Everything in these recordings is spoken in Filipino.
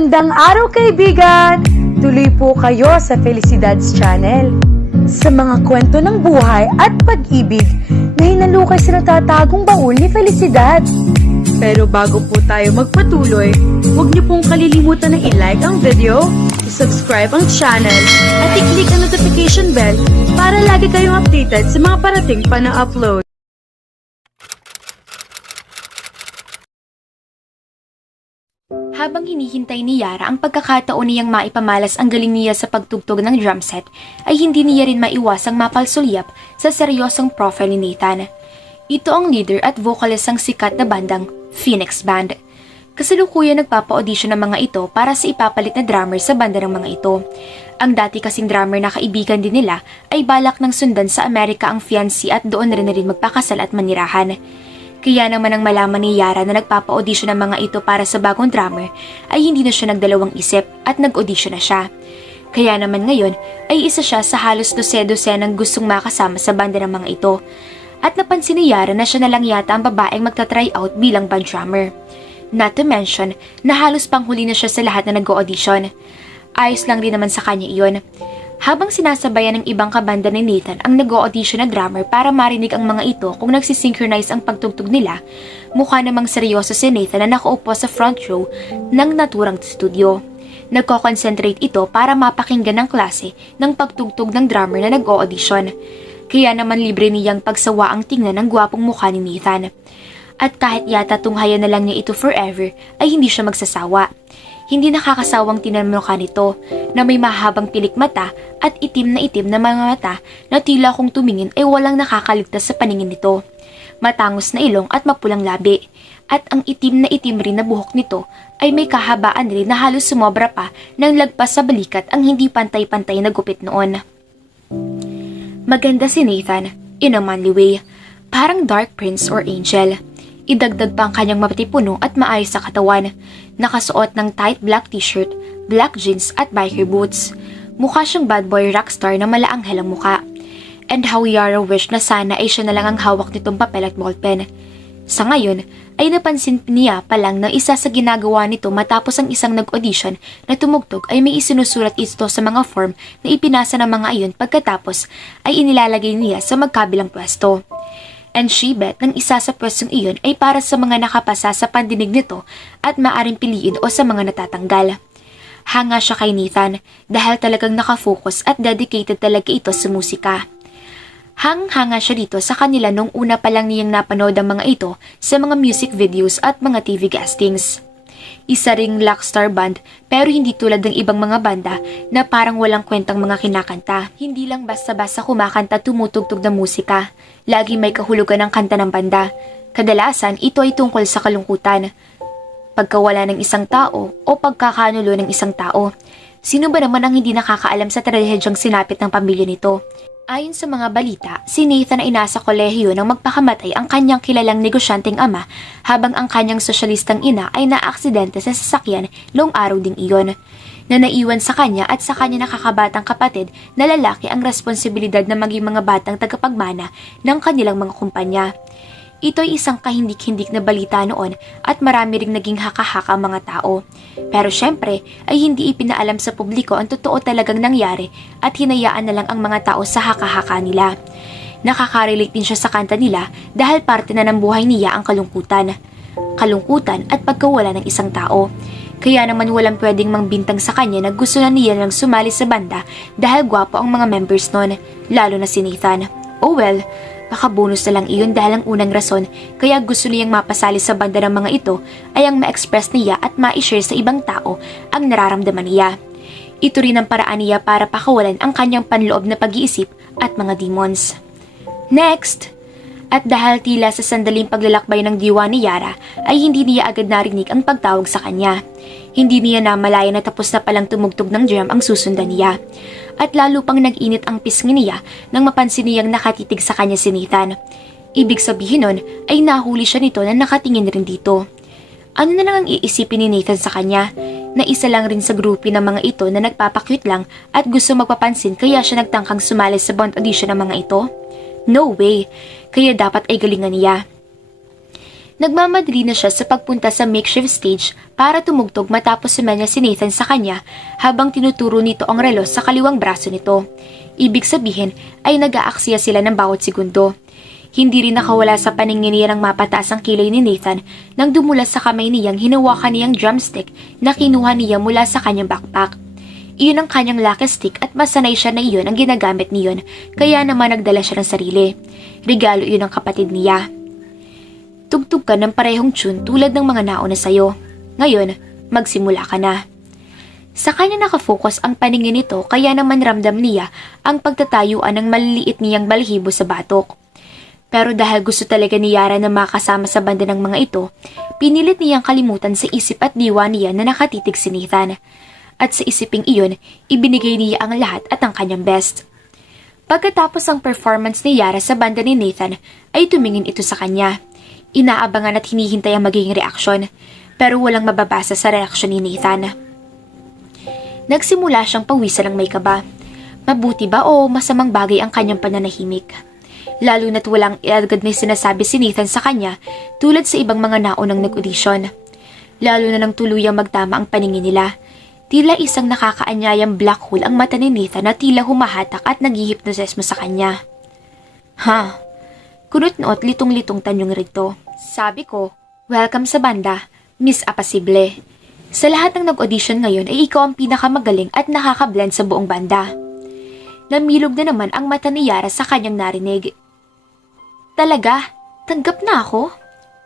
Magandang araw kaibigan! Tuloy po kayo sa Felicidad's Channel. Sa mga kwento ng buhay at pag-ibig na hinalukay sa natatagong baul ni Felicidad. Pero bago po tayo magpatuloy, huwag niyo pong kalilimutan na i-like ang video, i-subscribe ang channel, at i-click ang notification bell para lagi kayong updated sa mga parating pa na upload. Habang hinihintay ni Yara ang pagkakataon niyang maipamalas ang galing niya sa pagtugtog ng drum set, ay hindi niya rin maiwasang mapalsulyap sa seryosong profile ni Nathan. Ito ang leader at vocalist ng sikat na bandang Phoenix Band. Kasalukuyan nagpapa-audition ng mga ito para sa ipapalit na drummer sa banda ng mga ito. Ang dati kasing drummer na kaibigan din nila ay balak ng sundan sa Amerika ang fiancé at doon rin magpakasal at manirahan. Kaya naman ang malaman ni Yara na nagpapa-audition ng mga ito para sa bagong drummer ay hindi na siya nagdalawang isip at nag-audition na siya. Kaya naman ngayon ay isa siya sa halos 12 ng gustong makasama sa banda ng mga ito. At napansin ni Yara na siya na lang yata ang babaeng magta-try out bilang band drummer. Not to mention na halos panghuli na siya sa lahat na nag-audition. Ayos lang din naman sa kanya iyon. Habang sinasabayan ng ibang kabanda ni Nathan ang nag-audition na drummer para marinig ang mga ito kung nagsisynchronize ang pagtugtog nila, mukha namang seryoso si Nathan na nakaupo sa front row ng naturang studio. Nagko-concentrate ito para mapakinggan ng klase ng pagtugtog ng drummer na nag-audition. Kaya naman libre niyang pagsawa ang tingnan ng gwapong mukha ni Nathan. At kahit yata tunghayan na lang niya ito forever, ay hindi siya magsasawa. Hindi nakakasawang tinan mukha nito na may mahabang pilik mata at itim na mga mata na tila kung tumingin ay walang nakakaligtas sa paningin nito. Matangos na ilong at mapulang labi. At ang itim rin na buhok nito ay may kahabaan rin na halos sumobra pa ng lagpas sa balikat ang hindi pantay-pantay na gupit noon. Maganda si Nathan in a manly way, parang dark prince or angel. Idagdag pa ang kanyang mapatipuno at maayos sa katawan. Nakasuot ng tight black t-shirt, black jeans at biker boots. Mukha siyang bad boy rockstar na malaanghel ang mukha. And how Yara wished na sana ay siya na lang ang hawak nitong papel at ballpen. Sa ngayon, ay napansin niya pa lang na isa sa ginagawa nito matapos ang isang nag-audition na tumugtog ay may isinusulat ito sa mga form na ipinasa ng mga ayon pagkatapos ay inilalagay niya sa magkabilang pwesto. And she bet ng isa sa pwestong iyon ay para sa mga nakapasa sa pandinig nito at maaring piliin o sa mga natatanggal. Hanga siya kay Nathan dahil talagang nakafocus at dedicated talaga ito sa musika. Hanga siya dito sa kanila nung una pa lang niyang napanood ang mga ito sa mga music videos at mga TV castings. Isa ring rockstar band pero hindi tulad ng ibang mga banda na parang walang kwentang mga kinakanta. Hindi lang basta-basta kumakanta tumutugtog ng musika. Lagi may kahulugan ng kanta ng banda. Kadalasan ito ay tungkol sa kalungkutan, pagkawala ng isang tao o pagkakanulo ng isang tao. Sino ba naman ang hindi nakakaalam sa trahedyang sinapit ng pamilya nito? Ayon sa mga balita, si Nathan ay nasa kolehiyo nang magpakamatay ang kanyang kilalang negosyanteng ama habang ang kanyang sosyalistang ina ay naaksidente sa sasakyan noong araw ding iyon. Na naiwan sa kanya at sa kanya nakakabatang kapatid na lalaki ang responsibilidad na maging mga batang tagapagmana ng kanilang mga kumpanya. Ito ay isang kahindik-hindik na balita noon at marami ring naging haka-haka ang mga tao. Pero syempre ay hindi ipinaalam sa publiko ang totoo talagang nangyari at hinayaan na lang ang mga tao sa haka-haka nila. Nakaka-relate din siya sa kanta nila dahil parte na ng buhay niya ang kalungkutan. Kalungkutan at pagkawala ng isang tao. Kaya naman walang pwedeng mangbintang sa kanya na gusto na niya lang sumali sa banda dahil gwapo ang mga members nun, lalo na si Nathan. Oh well, baka bonus na lang iyon dahil ang unang rason kaya gusto niyang mapasali sa banda ng mga ito ay ang ma-express niya at ma-share sa ibang tao ang nararamdaman niya. Ito rin ang paraan niya para pakawalan ang kanyang panloob na pag-iisip at mga demons. Next! At dahil tila sa sandaling paglalakbay ng diwa ni Yara ay hindi niya agad narinig ang pagtawag sa kanya. Hindi niya namalaya na tapos na palang tumugtog ng drum ang susundan niya. At lalo pang nag-init ang pisngi niya nang mapansin niyang nakatitig sa kanya si Nathan. Ibig sabihin nun ay nahuli siya nito na nakatingin rin dito. Ano na lang ang iisipin ni Nathan sa kanya? Na isa lang rin sa grupi ng mga ito na nagpapakyut lang at gusto magpapansin kaya siya nagtangkang sumali sa band audition ng mga ito? No way! Kaya dapat ay galingan niya. Nagmamadali na siya sa pagpunta sa makeshift stage para tumugtog matapos sumenya si Nathan sa kanya habang tinuturo nito ang relo sa kaliwang braso nito. Ibig sabihin ay nag-aaksaya sila ng bawat segundo. Hindi rin nakawala sa paningin niya ng mapataas ang kilay ni Nathan nang dumula sa kamay niyang hinawakan niyang drumstick na kinuha niya mula sa kanyang backpack. Iyon ang kanyang lucky stick at masanay siya na iyon ang ginagamit niyon kaya naman nagdala siya ng sarili. Regalo iyon ng kapatid niya. Tugtog ka ng parehong tune tulad ng mga nauna sa'yo. Ngayon, magsimula ka na. Sa kanya nakafocus ang paningin nito kaya naman ramdam niya ang pagtatayuan ng maliliit niyang balahibo sa batok. Pero dahil gusto talaga ni Yara na makasama sa banda ng mga ito, pinilit niyang kalimutan sa isip at diwa niya na nakatitig si Nathan. At sa isiping iyon, ibinigay niya ang lahat at ang kanyang best. Pagkatapos ang performance ni Yara sa banda ni Nathan, ay tumingin ito sa kanya. Inaabangan at hinihintay ang magiging reaksyon, pero walang mababasa sa reaksyon ni Nathan. Nagsimula siyang pawisan ng may kaba. Mabuti ba o masamang bagay ang kanyang pananahimik? Lalo na't walang agad na sinasabi si Nathan sa kanya tulad sa ibang mga naunang nag-audition. Lalo na nang tuluyang magtama ang paningin nila. Tila isang nakakaanyayang black hole ang mata ni Nathan na tila humahatak at naghihipnosismo sa kanya. Ha? Kunot-noot litong-litong tanyong rito. Sabi ko, welcome sa banda, Miss Apasible. Sa lahat ng nag-audition ngayon ay ikaw ang pinakamagaling at nakaka-blend sa buong banda. Namilog na naman ang mata ni Yara sa kanyang narinig. Talaga? Tanggap na ako?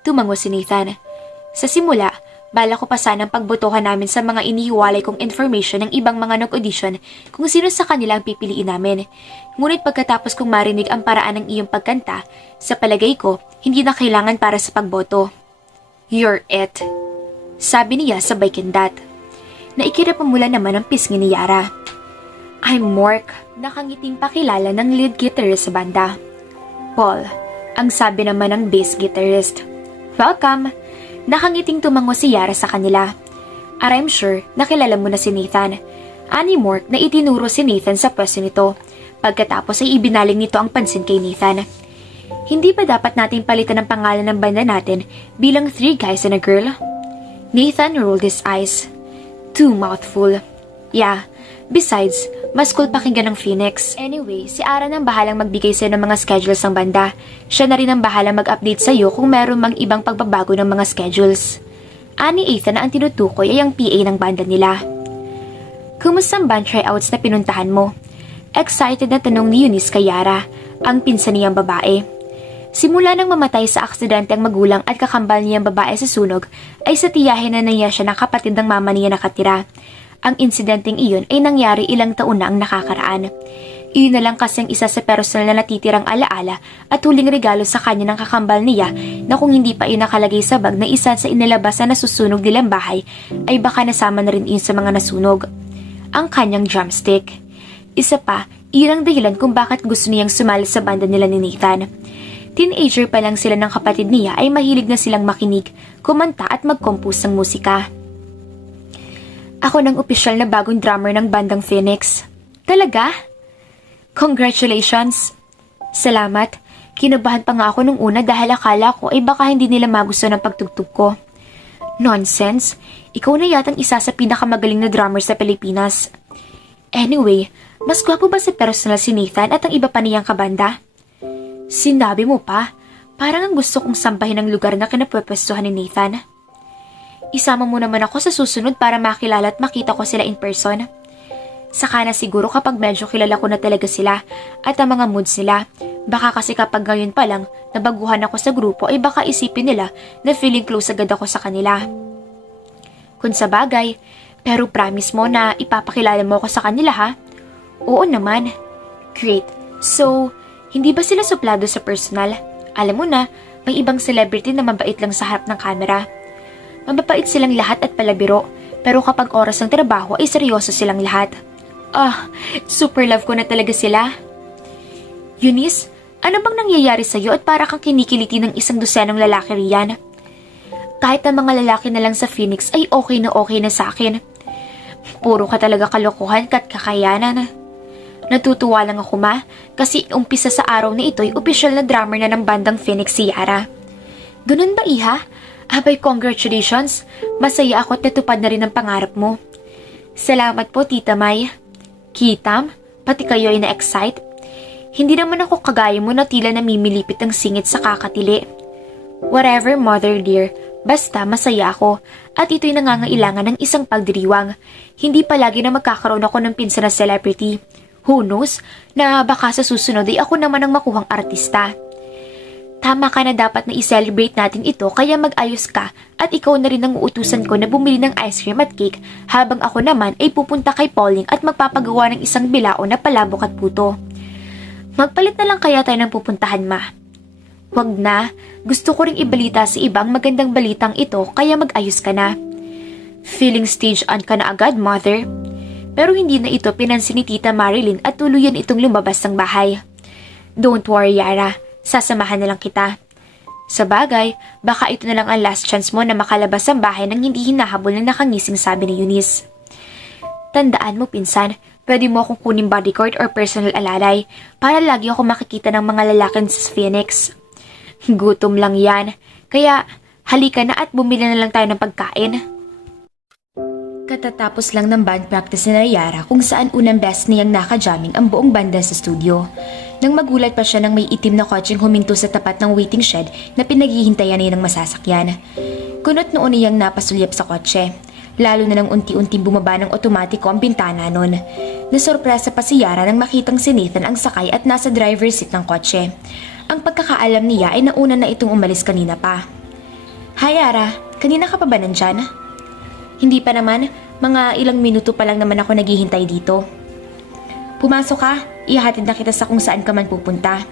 Tumango si Nathan. Sa simula, bala ko pa sanang pagbotohan namin sa mga inihiwalay kong information ng ibang mga nag-audition kung sino sa kanila ang pipiliin namin. Ngunit pagkatapos kong marinig ang paraan ng iyong pagkanta, sa palagay ko, hindi na kailangan para sa pagboto. You're it. Sabi niya sabay kindat. Naikirapamula naman ang pisngi ni Yara. I'm Mork, nakangiting pakilala ng lead guitarist sa banda. Paul, ang sabi naman ng bass guitarist. Welcome! Nakangiting tumango si Yara sa kanila. At I'm sure nakilala mo na si Nathan. Ani Mork na itinuro si Nathan sa pwesto nito. Pagkatapos ay ibinaling nito ang pansin kay Nathan. Hindi ba dapat nating palitan ang pangalan ng banda natin bilang 3 guys and a girl? Nathan rolled his eyes. Too mouthful. Yeah, besides, mas cool pakinggan ng Phoenix. Anyway, si Ara nang bahalang magbigay sa'yo ng mga schedules ng banda. Siya na rin ang bahalang mag-update sa'yo kung meron mang ibang pagbabago ng mga schedules. Ani Ethan na ang tinutukoy ay ang PA ng banda nila. Kumusta ang band tryouts na pinuntahan mo? Excited na tanong ni Eunice kay Yara, ang pinsan niyang babae. Simula nang mamatay sa aksidente ang magulang at kakambal niyang babae sa sunog, ay sa tiyahin na niya siya ng kapatid ng mama niya nakatira. Ang insidenteng iyon ay nangyari ilang taon na ang nakakaraan. Iyon na lang kasi ang isa sa personal na natitirang alaala at huling regalo sa kanya ng kakambal niya na kung hindi pa iyon nakalagay sa bag na isa sa inilabas na nasusunog nilang bahay, ay baka nasama na rin iyon sa mga nasunog. Ang kanyang drumstick. Isa pa, iyon ang dahilan kung bakit gusto niyang sumali sa banda nila ni Nathan. Teenager pa lang sila ng kapatid niya ay mahilig na silang makinig, kumanta at mag-compose ng musika. Ako ng opisyal na bagong drummer ng bandang Phoenix. Talaga? Congratulations! Salamat. Kinabahan pa nga ako nung una dahil akala ko ay baka hindi nila magusto ng pagtugtog ko. Nonsense! Ikaw na yatang isa sa pinakamagaling na drummer sa Pilipinas. Anyway, mas gwapo ba sa personal si Nathan at ang iba pa niyang kabanda? Sinabi mo pa, parang ang gusto kong sampahin ang lugar na kinapwepwestuhan ni Nathan. Isama mo naman ako sa susunod para makilala at makita ko sila in person. Saka na siguro kapag medyo kilala ko na talaga sila at ang mga moods nila. Baka kasi kapag ngayon pa lang nabaguhan ako sa grupo ay baka isipin nila na feeling close agad ako sa kanila. Kung sa bagay, pero promise mo na ipapakilala mo ako sa kanila ha? Oo naman. Great. So, hindi ba sila suplado sa personal? Alam mo na, may ibang celebrity na mabait lang sa harap ng camera. Mababait silang lahat at palabiro, pero kapag oras ng trabaho ay seryoso silang lahat. Super love ko na talaga sila. Eunice, ano bang nangyayari sa'yo at para kang kinikiliti ng isang dosenong lalaki riyan? Kahit ang mga lalaki na lang sa Phoenix ay okay na sa akin. Puro ka talaga kalokohan at kakayanan. Natutuwa lang ako kasi umpisa sa araw na ito ay opisyal na drummer na ng bandang Phoenix si Yara. Ganun ba, Iha? Abay, congratulations. Masaya ako at natupad na rin ang pangarap mo. Salamat po, Tita May. Kitam, pati kayo ay na-excite. Hindi naman ako kagaya mo na tila namimilipit ang singit sa kakatili. Whatever, mother dear. Basta masaya ako at ito'y nangangailangan ng isang pagdiriwang. Hindi palagi na magkakaroon ako ng pinsan na celebrity. Who knows na baka sa susunod ay ako naman ang makuhang artista. Tama ka na dapat na i-celebrate natin ito kaya mag-ayos ka at ikaw na rin ang uutusan ko na bumili ng ice cream at cake habang ako naman ay pupunta kay Pauling at magpapagawa ng isang bilao na palabok at puto. Magpalit na lang kaya tayo ng pupuntahan, Ma. Wag na, gusto ko ring ibalita sa ibang magandang balitang ito kaya mag-ayos ka na. Feeling stage on ka na agad, Mother. Pero hindi na ito pinansin ni Tita Marilyn at tuluyan itong lumabas ng bahay. Don't worry, Yara. Sasamahan na lang kita. Sa bagay, baka ito na lang ang last chance mo na makalabas ang bahay nang hindi hinahabol ng nakangising sabi ni Eunice. Tandaan mo, pinsan, pwede mo akong kunin bodyguard or personal alalay para lagi ako makikita ng mga lalaking sa Phoenix. Gutom lang yan, kaya halika na at bumili na lang tayo ng pagkain. Katatapos lang ng band practice ni Yara kung saan unang best niyang nakajamming ang buong banda sa studio. Nang magulat pa siya nang may itim na kotseng huminto sa tapat ng waiting shed na pinaghihintayan niya ng masasakyan. Kunot noon niyang napasulyap sa kotse. Lalo na nang unti-unting bumaba ng otomatiko ang bintana nun. Nasorpresa pa si Yara nang makitang si Nathan ang sakay at nasa driver's seat ng kotse. Ang pagkakaalam niya ay nauna na itong umalis kanina pa. Hi Yara, kanina ka pa ba nandyan? Hindi pa naman, mga ilang minuto pa lang naman ako naghihintay dito. Pumasok ka, ihatid na kita sa kung saan ka man pupunta.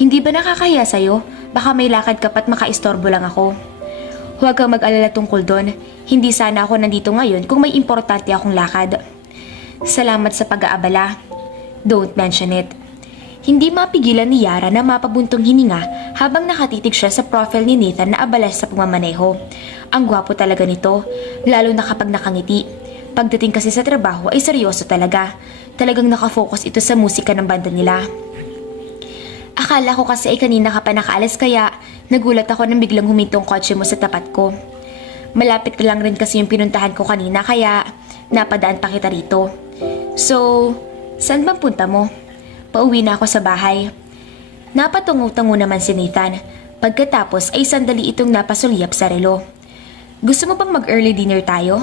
Hindi ba nakakahiya sa'yo? Baka may lakad ka pa't makaistorbo lang ako. Huwag kang mag-alala tungkol doon. Hindi sana ako nandito ngayon kung may importante akong lakad. Salamat sa pag-aabala. Don't mention it. Hindi mapigilan ni Yara na mapabuntong hininga habang nakatitig siya sa profile ni Nathan na abala sa pumamaneho. Ang gwapo talaga nito, lalo na kapag nakangiti. Pagdating kasi sa trabaho ay seryoso talaga. Talagang nakafocus ito sa musika ng banda nila. Akala ko kasi ay kanina ka pa nakaalis kaya nagulat ako nang biglang humintong kotse mo sa tapat ko. Malapit lang rin kasi yung pinuntahan ko kanina kaya napadaan pa kita rito. So, saan bang punta mo? Pauwi na ako sa bahay. Napatungo-tungo naman si Nathan. Pagkatapos ay sandali itong napasulyap sa relo. Gusto mo bang mag-early dinner tayo?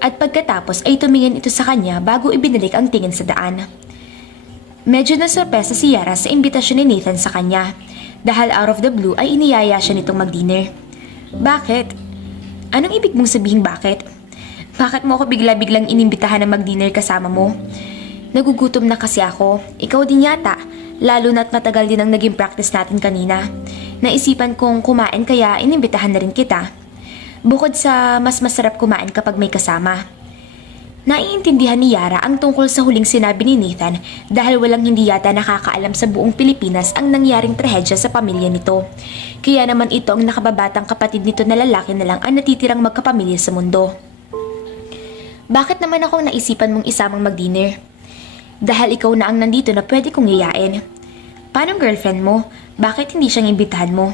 At pagkatapos ay tumingin ito sa kanya bago ibinalik ang tingin sa daan. Medyo nasorpresa si Yara sa imbitasyon ni Nathan sa kanya dahil out of the blue ay iniyaya siya nitong mag-dinner. Bakit? Anong ibig mong sabihin bakit? Bakit mo ako bigla-biglang inimbitahan na mag-dinner kasama mo? Nagugutom na kasi ako. Ikaw din yata, lalo na't matagal din ang naging practice natin kanina. Naisipan kong kumain kaya inimbitahan na rin kita. Bukod sa mas masarap kumain kapag may kasama. Naiintindihan ni Yara ang tungkol sa huling sinabi ni Nathan dahil walang hindi yata nakakaalam sa buong Pilipinas ang nangyaring trahedya sa pamilya nito. Kaya naman ito ang nakababatang kapatid nito na lalaki na lang ang natitirang magkapamilya sa mundo. Bakit naman akong naisipan mong isamang mag-dinner? Dahil ikaw na ang nandito na pwede kong yayain. Paano girlfriend mo? Bakit hindi siyang imbitahan mo?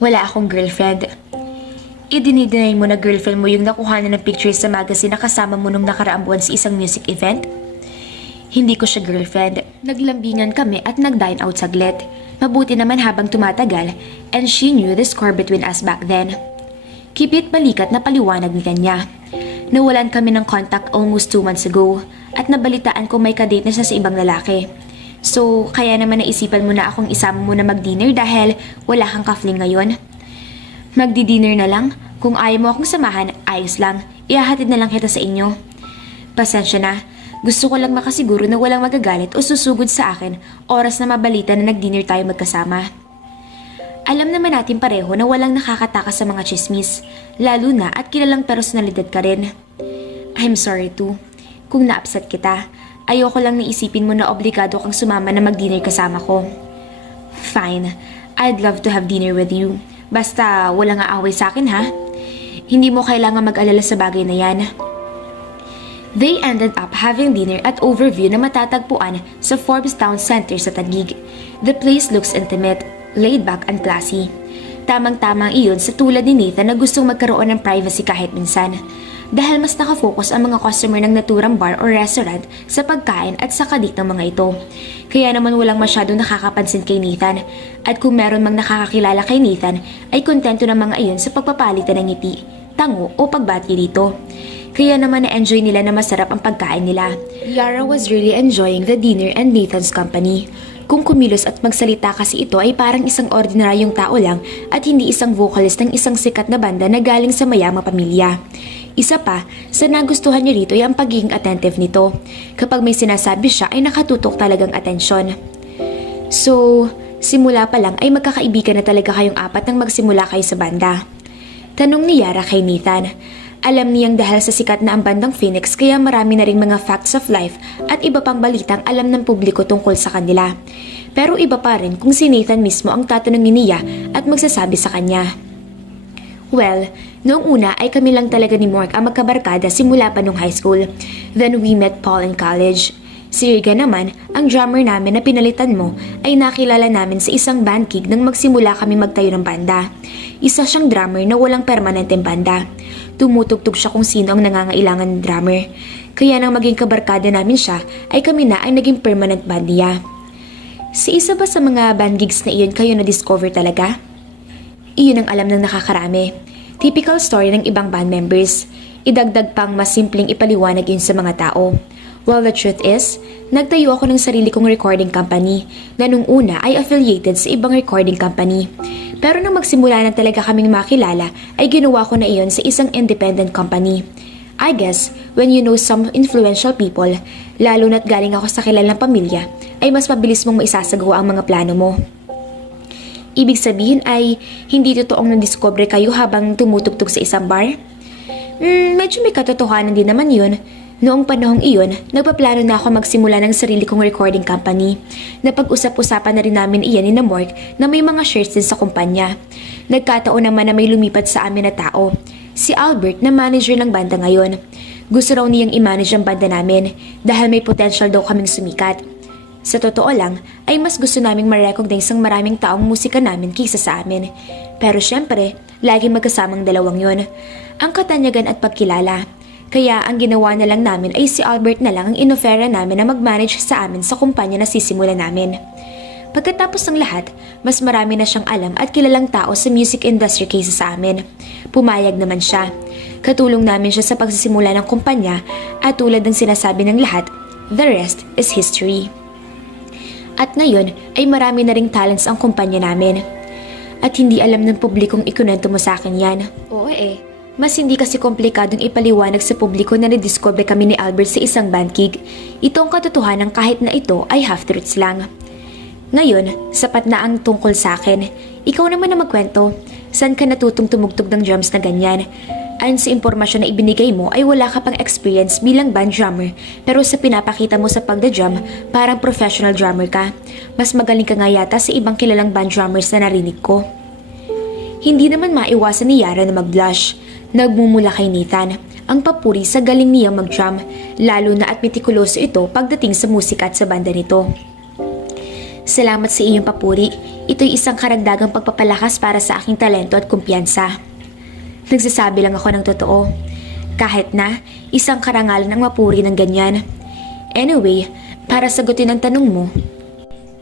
Wala akong girlfriend. I-dinideny mo na girlfriend mo yung nakuha na ng pictures sa magazine na kasama mo nung nakaraang buwan sa isang music event? Hindi ko siya girlfriend. Naglambingan kami at nag-dine out saglit. Mabuti naman habang tumatagal and she knew the score between us back then. Kipit balikat na paliwanag ni kanya. Nawalan kami ng contact almost 2 months ago at nabalitaan ko may kadate na siya sa ibang lalaki. So, kaya naman naisipan mo na akong isama mo na mag-dinner dahil wala kang kafling ngayon. Magdi-dinner na lang? Kung ayaw mo akong samahan, ayos lang. Ihahatid na lang kita sa inyo. Pasensya na. Gusto ko lang makasiguro na walang magagalit o susugod sa akin oras na mabalita na nag-dinner tayo magkasama. Alam naman natin pareho na walang nakakatakas sa mga chismis, lalo na at kilalang personalidad ka rin. I'm sorry too. Kung na-upset kita, ayoko lang naisipin mo na obligado kang sumama na mag-dinner kasama ko. Fine. I'd love to have dinner with you. Basta walang aaway sa akin ha. Hindi mo kailangan mag-alala sa bagay na yan. They ended up having dinner at Overview na matatagpuan sa Forbes Town Center sa Taguig. The place looks intimate, laid back and classy. Tamang-tamang iyon sa tulad ni Nathan na gustong magkaroon ng privacy kahit minsan. Dahil mas nakafocus ang mga customer ng naturang bar o restaurant sa pagkain at sa kadik ng mga ito. Kaya naman walang masyadong nakakapansin kay Nathan. At kung meron mang nakakakilala kay Nathan, ay kontento ng mga iyon sa pagpapalitan ng ngiti, tango o pagbati dito. Kaya naman na-enjoy nila na masarap ang pagkain nila. Yara was really enjoying the dinner and Nathan's company. Kung kumilos at magsalita kasi ito ay parang isang ordinaryong tao lang at hindi isang vocalist ng isang sikat na banda na galing sa mayamang pamilya. Isa pa, sa nagustuhan niya rito ay ang pagiging attentive nito. Kapag may sinasabi siya ay nakatutok talagang atensyon. So, simula pa lang ay magkakaibigan na talaga kayong apat nang magsimula kayo sa banda. Tanong ni Yara kay Nathan. Alam niyang dahil sa sikat na ang bandang Phoenix kaya marami na ring mga facts of life at iba pang balitang alam ng publiko tungkol sa kanila. Pero iba pa rin kung si Nathan mismo ang tatanungin niya at magsasabi sa kanya. Well, noong una ay kami lang talaga ni Mark ang magkabarkada simula pa nung high school. Then we met Paul in college. Si Riga naman, ang drummer namin na pinalitan mo, ay nakilala namin sa isang band gig nang magsimula kami magtayo ng banda. Isa siyang drummer na walang permanenteng banda. Tumutugtog siya kung sino ang nangangailangan ng drummer. Kaya nang maging kabarkada namin siya, ay kami na ay naging permanent band niya. Si isa ba sa mga band gigs na iyon kayo na-discover talaga? Iyon ang alam ng nakakarami. Typical story ng ibang band members. Idagdag pang mas simpleng ipaliwanag yun sa mga tao. Well, the truth is, nagtayo ako ng sarili kong recording company na nung una ay affiliated sa ibang recording company. Pero nang magsimula na talaga kaming makilala ay ginawa ko na iyon sa isang independent company. I guess, when you know some influential people, lalo na't galing ako sa kilalang pamilya, ay mas mabilis mong maisasagawa ang mga plano mo. Ibig sabihin ay hindi totoong nadiscover kayo habang tumutugtog sa isang bar? Medyo may katotohanan din naman yun. Noong panahong iyon, nagpaplano na ako magsimula ng sarili kong recording company. Napag-usap-usapan na rin namin iyan ni Mark na may mga shares din sa kumpanya. Nagkataon naman na may lumipat sa amin na tao. Si Albert na manager ng banda ngayon. Gusto raw niyang i-manage ang banda namin dahil may potential daw kaming sumikat. Sa totoo lang, ay mas gusto naming ma-recognize ang maraming taong musika namin kaysa sa amin. Pero syempre, lagi magkasamang dalawang yon. Ang katanyagan at pagkilala. Kaya ang ginawa na lang namin ay si Albert na lang ang inofera namin na mag-manage sa amin sa kumpanya na sisimula namin. Pagkatapos ng lahat, mas marami na siyang alam at kilalang tao sa music industry kaysa sa amin. Pumayag naman siya. Katulong namin siya sa pagsisimula ng kumpanya at tulad ng sinasabi ng lahat, the rest is history. At ngayon ay marami na ring talents ang kumpanya namin. At hindi alam ng publikong ikunento mo sa akin yan. Oo Mas hindi kasi komplikadong ipaliwanag sa publiko na nadiscover kami ni Albert sa isang band gig. Ito ang katotohanan kahit na ito ay half-truths lang. Ngayon, sapat na ang tungkol sa akin. Ikaw naman na magkwento. Saan ka natutong tumugtog ng drums na ganyan? Ayon sa impormasyon na ibinigay mo ay wala ka pang experience bilang band drummer. Pero sa pinapakita mo sa pagda-drum, parang professional drummer ka. Mas magaling ka nga yata sa ibang kilalang band drummers na narinig ko. Hindi naman maiwasan ni Yara na mag-blush. Nagmumula kay Nathan, ang papuri sa galing niyang mag-drum, lalo na at metikuloso ito pagdating sa musika at sa banda nito. Salamat sa iyong papuri, ito'y isang karagdagang pagpapalakas para sa aking talento at kumpiyansa. Nagsasabi lang ako ng totoo, kahit na isang karangalan ang mapuri ng ganyan. Anyway, para sagutin ang tanong mo,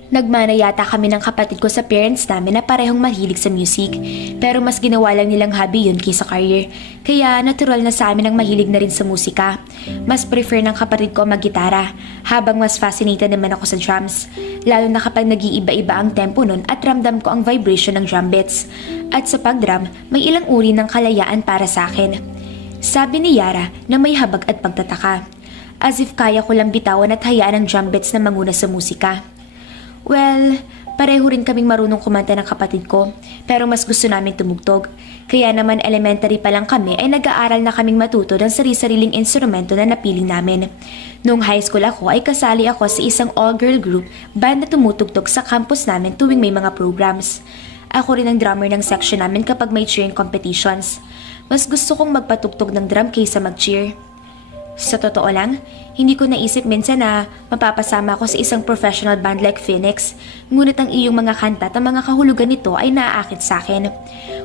nagmana yata kami ng kapatid ko sa parents namin na parehong mahilig sa music. Pero mas ginawa lang nilang hobby yun kaysa career. Kaya natural na sa amin ang mahilig na rin sa musika. Mas prefer ng kapatid ko mag-gitara, habang mas fascinated naman ako sa drums. Lalo na kapag nag-iiba-iba ang tempo nun at ramdam ko ang vibration ng drum beats. At sa pag-drum, may ilang uri ng kalayaan para sa akin. Sabi ni Yara na may habag at pagtataka. As if kaya ko lang bitawan at hayaan ang drum beats na manguna sa musika. Well, pareho rin kaming marunong kumanta ng kapatid ko, pero mas gusto namin tumugtog. Kaya naman elementary pa lang kami ay nag-aaral na kaming matuto ng sari-sariling instrumento na napili namin. Noong high school ako ay kasali ako sa isang all-girl group band na tumutugtog sa campus namin tuwing may mga programs. Ako rin ang drummer ng section namin kapag may cheering competitions. Mas gusto kong magpatugtog ng drum kaysa mag-cheer. Sa totoo lang, hindi ko naisip minsan na mapapasama ako sa isang professional band like Phoenix, ngunit ang iyong mga kanta at ang mga kahulugan nito ay naaakit sa akin.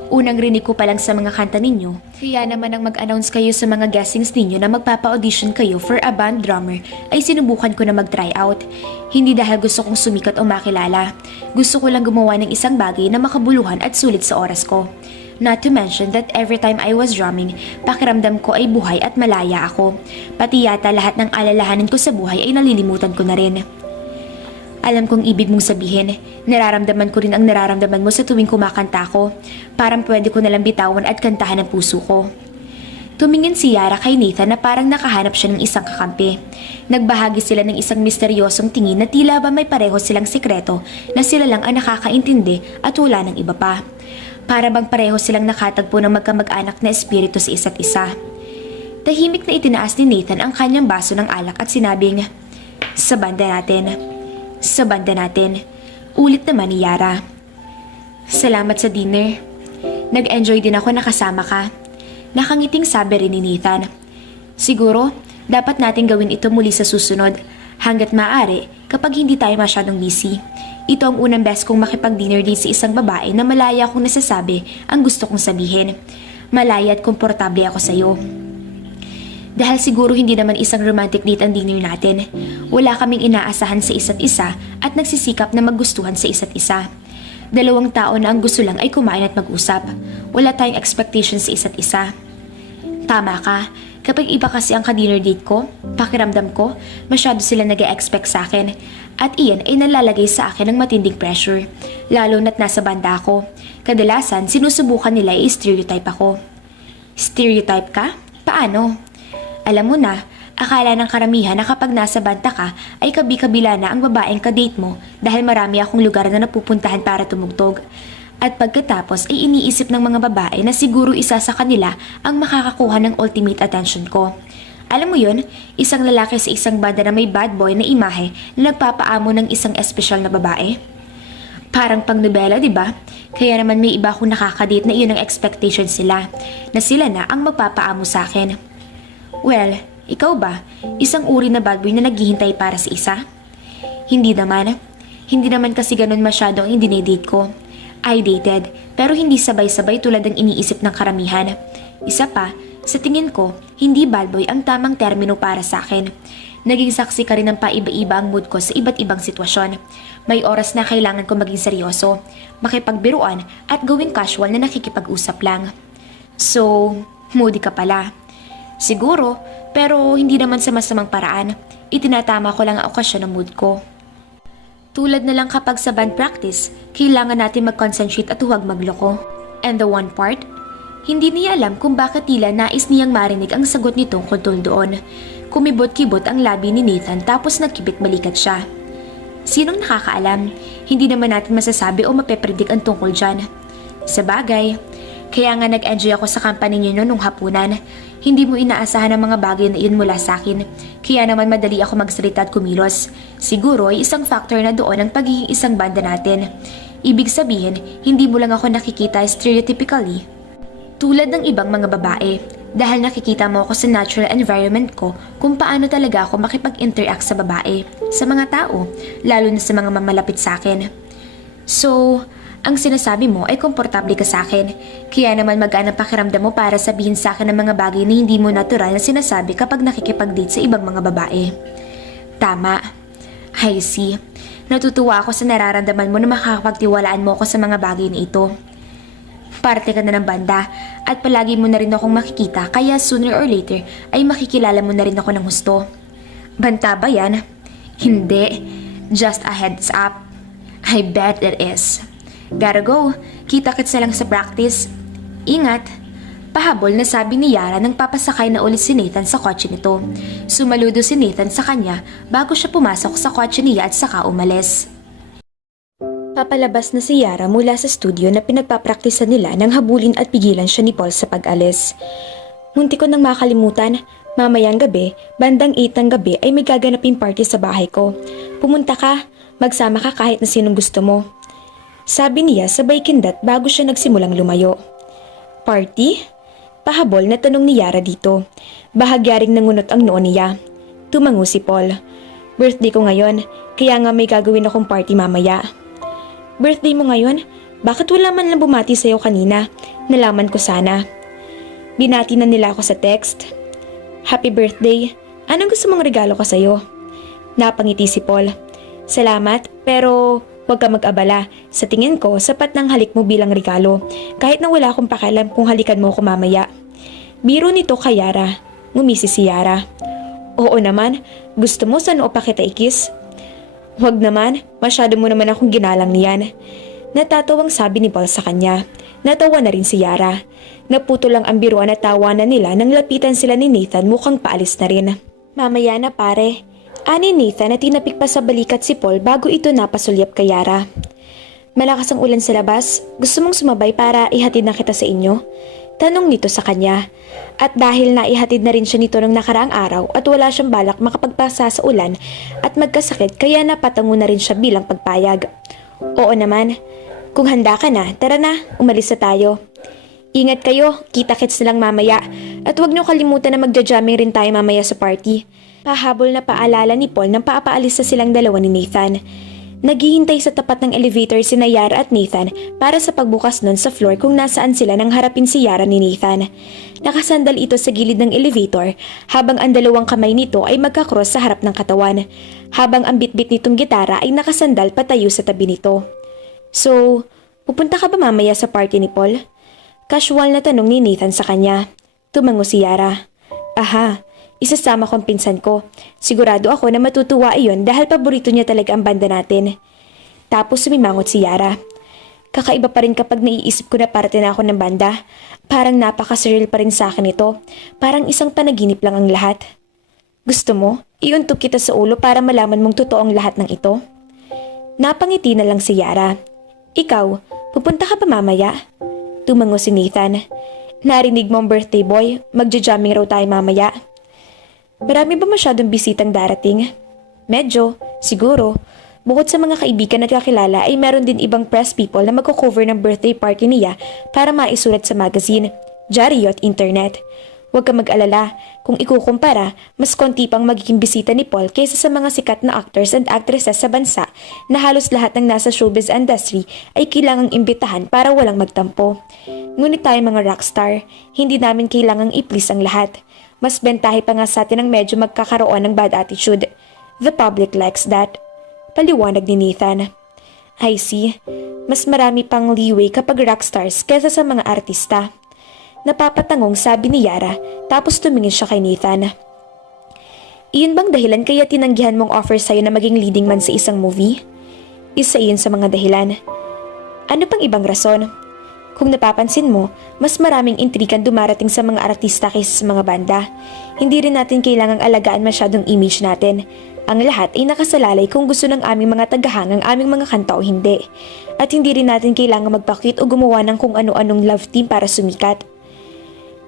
Unang rinig ko pa lang sa mga kanta ninyo, kaya naman ang mag-announce kayo sa mga guestings ninyo na magpapa-audition kayo for a band drummer ay sinubukan ko na mag-try out. Hindi dahil gusto kong sumikat o makilala, gusto ko lang gumawa ng isang bagay na makabuluhan at sulit sa oras ko. Not to mention that every time I was drumming, pakiramdam ko ay buhay at malaya ako. Pati yata lahat ng alalahanin ko sa buhay ay nalilimutan ko na rin. Alam kong ibig mong sabihin, nararamdaman ko rin ang nararamdaman mo sa tuwing kumakanta ko. Parang pwede ko nalang bitawan at kantahan ang puso ko. Tumingin si Yara kay Nathan na parang nakahanap siya ng isang kakampi. Nagbahagi sila ng isang misteryosong tingin na tila ba may pareho silang sikreto na sila lang ang nakakaintindi at wala ng iba pa. Para bang pareho silang nakatagpo ng magkamag-anak na espiritu sa isa't isa. Tahimik na itinaas ni Nathan ang kanyang baso ng alak at sinabing, "Sa banda natin. Sa banda natin." Ulit naman ni Yara. "Salamat sa dinner. Nag-enjoy din ako nakasama ka." Nakangiting sabi rin ni Nathan. "Siguro, dapat natin gawin ito muli sa susunod. Hanggat maaari, kapag hindi tayo masyadong busy. Ito ang unang beses kong makipag-dinner date sa isang babae na malaya akong nasasabi ang gusto kong sabihin. Malaya at komportable ako sa'yo." Dahil siguro hindi naman isang romantic date ang dinner natin. Wala kaming inaasahan sa isa't isa at nagsisikap na maggustuhan sa isa't isa. Dalawang tao na ang gusto lang ay kumain at mag-usap. Wala tayong expectations sa isa't isa. Tama ka. Kapag iba kasi ang ka-dinner date ko, pakiramdam ko, masyado sila nag-e-expect sa akin. At iyan ay nalalagay sa akin ng matinding pressure. Lalo na't nasa banda ako. Kadalasan, sinusubukan nila i-stereotype ako. Stereotype ka? Paano? Alam mo na, akala ng karamihan na kapag nasa banda ka ay kabi-kabila na ang babaeng ka-date mo dahil marami akong lugar na napupuntahan para tumugtog. At pagkatapos ay iniisip ng mga babae na siguro isa sa kanila ang makakakuha ng ultimate attention ko. Alam mo yun, isang lalaki sa isang banda na may bad boy na imahe na nagpapaamo ng isang espesyal na babae. Parang pang nobela, di ba? Kaya naman may iba akong nakakadate na iyon ang expectation sila, na sila na ang magpapaamo sa akin. Well, ikaw ba? Isang uri na bad boy na naghihintay para sa isa? Hindi naman. Hindi naman kasi ganun masyado ang dinedate ko. I dated, pero hindi sabay-sabay tulad ng iniisip ng karamihan. Isa pa, sa tingin ko, hindi bad boy ang tamang termino para sa akin. Naging saksi ka rin ng paiba-iba ang mood ko sa iba't ibang sitwasyon. May oras na kailangan ko maging seryoso, makipagbiruan at gawing casual na nakikipag-usap lang. So, moody ka pala. Siguro, pero hindi naman sa masamang paraan. Itinatama ko lang ang okasyon ng mood ko. Tulad na lang kapag sa band practice, kailangan natin mag-concentrate at huwag magloko. And the one part, hindi niya alam kung bakit tila nais niyang marinig ang sagot ni tungkol doon. Kumibot-kibot ang labi ni Nathan tapos nagkibit balikat siya. Sinong nakakaalam? Hindi naman natin masasabi o mapepredict ang tungkol dyan. Sa bagay, kaya nga nag-enjoy ako sa company niyo nung hapunan. Hindi mo inaasahan ang mga bagay na iyon mula sa akin. Kaya naman madali ako magsalita at kumilos. Siguro ay isang factor na doon ang pagiging isang banda natin. Ibig sabihin, hindi mo lang ako nakikita stereotypically. Tulad ng ibang mga babae. Dahil nakikita mo ako sa natural environment ko kung paano talaga ako makipag-interact sa babae, sa mga tao, lalo na sa mga mamalapit sa akin. So, ang sinasabi mo ay komportable ka sa akin, kaya naman magaan ang pakiramdam mo para sabihin sa akin ng mga bagay na hindi mo natural na sinasabi kapag nakikipag-date sa ibang mga babae. Tama. I see. Natutuwa ako sa nararamdaman mo na makakapagtiwalaan mo ako sa mga bagay na ito. Parte ka na ng banda at palagi mo na rin akong makikita kaya sooner or later ay makikilala mo na rin ako ng husto. Banta ba yan? Hindi. Just a heads up. I bet it is. Gotta go. Kita-kits na lang sa practice. Ingat. Pahabol na sabi ni Yara nang papasakay na ulit si Nathan sa kotse nito. Sumaludo si Nathan sa kanya bago siya pumasok sa kotse niya at saka umalis. Papalabas na si Yara mula sa studio na pinagpapraktisan nila nang habulin at pigilan siya ni Paul sa pag-alis. Munti ko nang makalimutan, mamayang gabi, bandang 8 ng gabi ay may gaganaping party sa bahay ko. Pumunta ka, magsama ka kahit na sinong gusto mo. Sabi niya sabay kindat bago siya nagsimulang lumayo. Party? Pahabol na tanong ni Yara dito. Bahagya ring nangunot ang noo niya. Tumango si Paul. Birthday ko ngayon, kaya nga may gagawin akong party mamaya. Birthday mo ngayon? Bakit wala man lang bumati sa'yo kanina? Nalaman ko sana. Binati na nila ako sa text. Happy birthday. Anong gusto mong regalo ko sa'yo? Napangiti si Paul. Salamat, pero huwag ka mag-abala. Sa tingin ko, sapat ng halik mo bilang regalo. Kahit na wala akong pakialam kung halikan mo ko mamaya. Biro nito kay Yara. Ngumisi si Yara. Oo naman, gusto mo sa noo pa kita ikis? Huwag naman, masyado mo naman akong ginalang niyan. Natatawang sabi ni Paul sa kanya. Natawa na rin si Yara. Naputo lang ang biruan at tawanan nila nang lapitan sila ni Nathan mukhang paalis na rin. Mamaya na pare. Ani Nathan na tinapik pa sa balikat si Paul bago ito napasulyap kay Yara. Malakas ang ulan sa labas. Gusto mong sumabay para ihatid na kita sa inyo? Tanong nito sa kanya. At dahil naihatid na rin siya nito ng nakaraang araw at wala siyang balak makapagpasa sa ulan at magkasakit kaya napatango na rin siya bilang pagpayag. Oo naman. Kung handa ka na, tara na, umalis na tayo. Ingat kayo, kita-kits na lang mamaya. At huwag niyo kalimutan na magja-jamming rin tayo mamaya sa party. Pahabol na paalala ni Paul nang paapaalis na silang dalawa ni Nathan. Naghihintay sa tapat ng elevator si Yara at Nathan para sa pagbukas nun sa floor kung nasaan sila nang harapin si Yara ni Nathan. Nakasandal ito sa gilid ng elevator habang ang dalawang kamay nito ay magkakross sa harap ng katawan. Habang ang bitbit nitong gitara ay nakasandal patayo sa tabi nito. So, pupunta ka ba mamaya sa party ni Paul? Casual na tanong ni Nathan sa kanya. Tumango si Yara. Aha, isasama ko ang pinsan ko. Sigurado ako na matutuwa iyon dahil paborito niya talaga ang banda natin. Tapos sumimangot si Yara. Kakaiba pa rin kapag naiisip ko na parte na ako ng banda. Parang napaka-surreal pa rin sa akin ito. Parang isang panaginip lang ang lahat. Gusto mo, iuntok kita sa ulo para malaman mong totoo ang lahat ng ito? Napangiti na lang si Yara. Ikaw, pupunta ka ba mamaya? Tumango si Nathan. Narinig mo ang birthday boy, magja-jamming raw tayo mamaya. Marami ba masyadong bisitang darating? Medyo, siguro. Bukod sa mga kaibigan at kakilala ay meron din ibang press people na magko-cover ng birthday party niya para maisulat sa magazine, dyaryo at internet. Huwag ka mag-alala, kung ikukumpara, mas konti pang magiging bisita ni Paul kaysa sa mga sikat na actors and actresses sa bansa na halos lahat ng nasa showbiz industry ay kailangang imbitahan para walang magtampo. Ngunit tayo mga rockstar, hindi namin kailangang i-please ang lahat. Mas bentahe pa nga sa atin ang medyo magkakaroon ng bad attitude. The public likes that. Paliwanag ni Nathan. I see. Mas marami pang leeway kapag rockstars kaysa sa mga artista. Napapatangong sabi ni Yara tapos tumingin siya kay Nathan. Iyon bang dahilan kaya tinanggihan mong offer sa'yo na maging leading man sa isang movie? Isa iyon sa mga dahilan. Ano pang ibang rason? Kung napapansin mo, mas maraming intrigan dumarating sa mga artista kaysa sa mga banda. Hindi rin natin kailangang alagaan masyadong image natin. Ang lahat ay nakasalalay kung gusto ng aming mga tagahang ang aming mga kanta o hindi. At hindi rin natin kailangang magpakit o gumawa ng kung ano-anong love team para sumikat.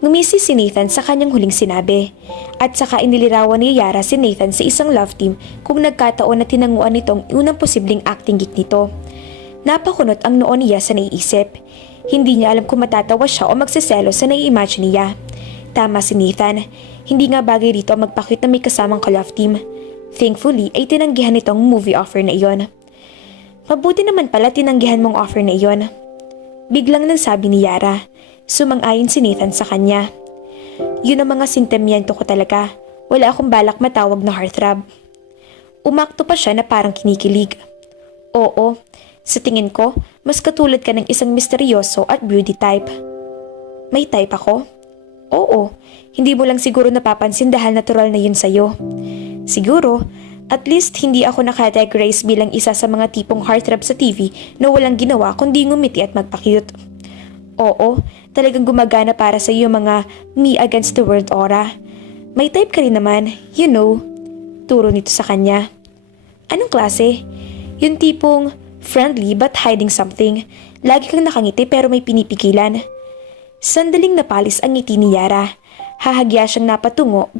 Ngumisi si Nathan sa kanyang huling sinabi. At saka inilirawan ni Yara si Nathan sa isang love team kung nagkataon na tinanguan nitong unang posibleng acting gig nito. Napakunot ang noo niya sa naiisip. Hindi niya alam kung matatawa siya o magsiselo sa nai-imagine niya. Tama si Nathan. Hindi nga bagay rito ang magpakit na may kasamang ka-love team. Thankfully ay tinanggihan nitong movie offer na iyon. Mabuti naman pala tinanggihan mong offer na iyon. Biglang nagsabi ni Yara. Sumang-ayon si Nathan sa kanya. Yun ang mga sentimiento ko talaga. Wala akong balak matawag na heartthrob. Umakto pa siya na parang kinikilig. Oo, sa tingin ko, mas katulad ka ng isang misteryoso at beauty type. May type ako? Oo, hindi mo lang siguro napapansin dahil natural na yun sa'yo. Siguro, at least hindi ako nakategorize bilang isa sa mga tipong heartthrob sa TV na walang ginawa kundi ngumiti at magpa-cute. Oo, talagang gumagana para sa iyo mga me against the world aura. May type ka rin naman, you know. Turo nito sa kanya. Anong klase? Yung tipong friendly but hiding something. Lagi kang nakangiti pero may pinipigilan. Sandaling napalis ang ngiti ni Yara. Hahagya siyang napatungo.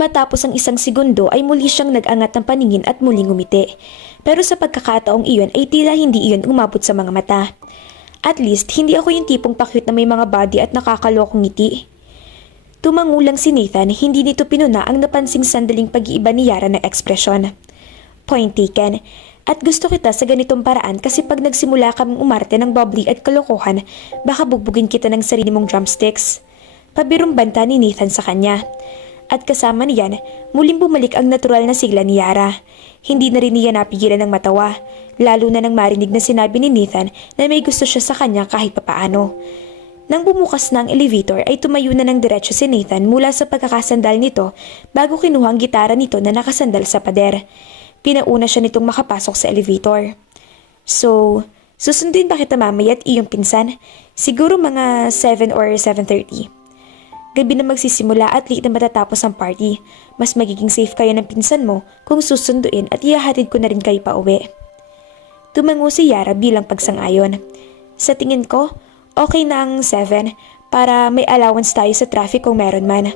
Matapos ang isang segundo ay muli siyang nag-angat ng paningin at muling ngumiti. Pero sa pagkakataong iyon ay tila hindi iyon umabot sa mga mata. At least, hindi ako yung tipong pa-cute na may mga body at nakakalokong ngiti. Tumangulang si Nathan, hindi nito pinuna ang napansing sandaling pag-iiba ni Yara ng ekspresyon. Point taken. At gusto kita sa ganitong paraan kasi pag nagsimula kaming umarte ng bubbly at kalokohan, baka bugbugin kita ng sarili mong drumsticks. Pabirong banta ni Nathan sa kanya. At kasama niyan, muling bumalik ang natural na sigla ni Yara. Hindi na rin niya napigilan ng matawa, lalo na nang marinig na sinabi ni Nathan na may gusto siya sa kanya kahit papaano. Nang bumukas na ang elevator ay tumayo na ng diretso si Nathan mula sa pagkakasandal nito bago kinuha ang gitara nito na nakasandal sa pader. Pinauna siya nitong makapasok sa elevator. So, susundin ba kita mamaya at iyong pinsan? Siguro mga 7 or 7:30. Gabi na magsisimula at late na matatapos ang party. Mas magiging safe kayo ng pinsan mo kung susunduin at ihahatid ko na rin kayo pa uwi. Tumango si Yara bilang pagsang-ayon. Sa tingin ko, okay na ang 7 para may allowance tayo sa traffic kung meron man.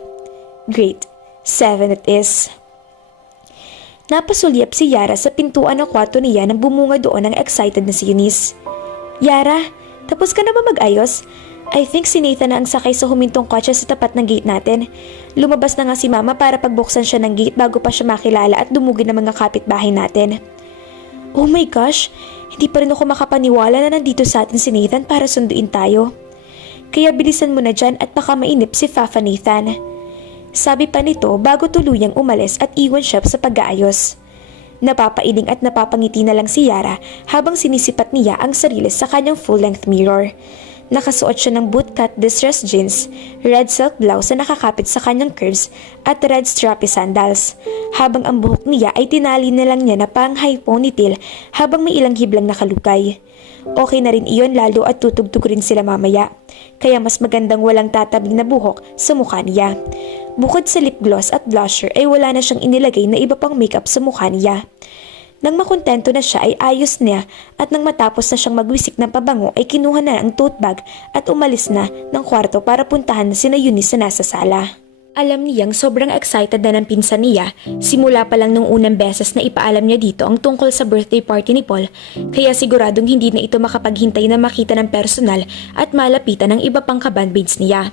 Great, 7 it is. Napasulyap si Yara sa pintuan ng kwarto niya nang bumunga doon ang excited na si Eunice. Yara, tapos ka na ba mag-ayos? I think si Nathan na ang sakay sa humintong kotse sa tapat ng gate natin. Lumabas na nga si Mama para pagbuksan siya ng gate bago pa siya makilala at dumugin ng mga kapitbahay natin. Oh my gosh, hindi pa rin ako makapaniwala na nandito sa atin si Nathan para sunduin tayo. Kaya bilisan mo na dyan at baka mainip si Fafa Nathan. Sabi pa nito bago tuluyang umalis at iwan siya sa pag-aayos. Napapailing at napapangiti na lang si Yara habang sinisipat niya ang sarili sa kanyang full-length mirror. Nakasuot siya ng bootcut distressed jeans, red silk blouse na nakakapit sa kanyang curves at red strappy sandals. Habang ang buhok niya ay tinali na lang niya na pang high ponytail habang may ilang hiblang nakalukay. Okay na rin iyon lalo at tutugtog rin sila mamaya. Kaya mas magandang walang tatabing na buhok sa mukha niya. Bukod sa lip gloss at blusher ay wala na siyang inilagay na iba pang makeup sa mukha niya. Nang makontento na siya ay ayos niya at nang matapos na siyang magwisik ng pabango ay kinuha na ang tote bag at umalis na ng kwarto para puntahan na sina Eunice na nasa sala. Alam niyang sobrang excited na ng pinsan niya simula pa lang nung unang beses na ipaalam niya dito ang tungkol sa birthday party ni Paul kaya siguradong hindi na ito makapaghintay na makita ng personal at malapitan ng iba pang kabandmates niya.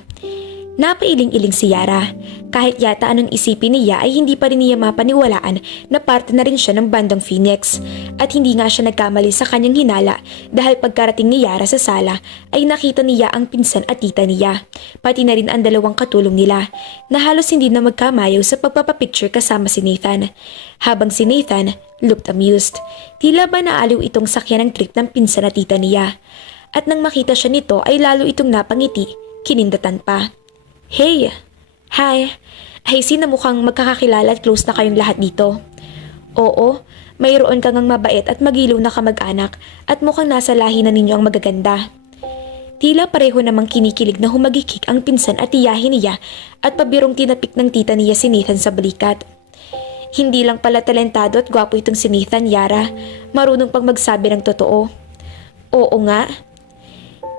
Napailing-iling si Yara. Kahit yata anong isipin niya ay hindi pa rin niya mapaniwalaan na parte na rin siya ng bandang Phoenix. At hindi nga siya nagkamali sa kanyang hinala dahil pagkarating ni Yara sa sala ay nakita niya ang pinsan at tita niya. Pati na rin ang dalawang katulong nila na halos hindi na magkamayaw sa pagpapapicture kasama si Nathan. Habang si Nathan looked amused. Tila ba naaliw itong sakyan ng trip ng pinsan at tita niya. At nang makita siya nito ay lalo itong napangiti, kinindatan pa. Hey! Hi! Ay sino mukhang magkakakilala at close na kayong lahat dito. Oo, mayroon kang mabait at magilaw na kamag-anak at mukhang nasa lahi na ninyo ang magaganda. Tila pareho namang kinikilig na humagikik ang pinsan at tiyahin niya at pabirong tinapik ng tita niya si Nathan sa balikat. Hindi lang pala talentado at gwapo itong si Nathan, Yara. Marunong pang magsabi ng totoo. Oo nga.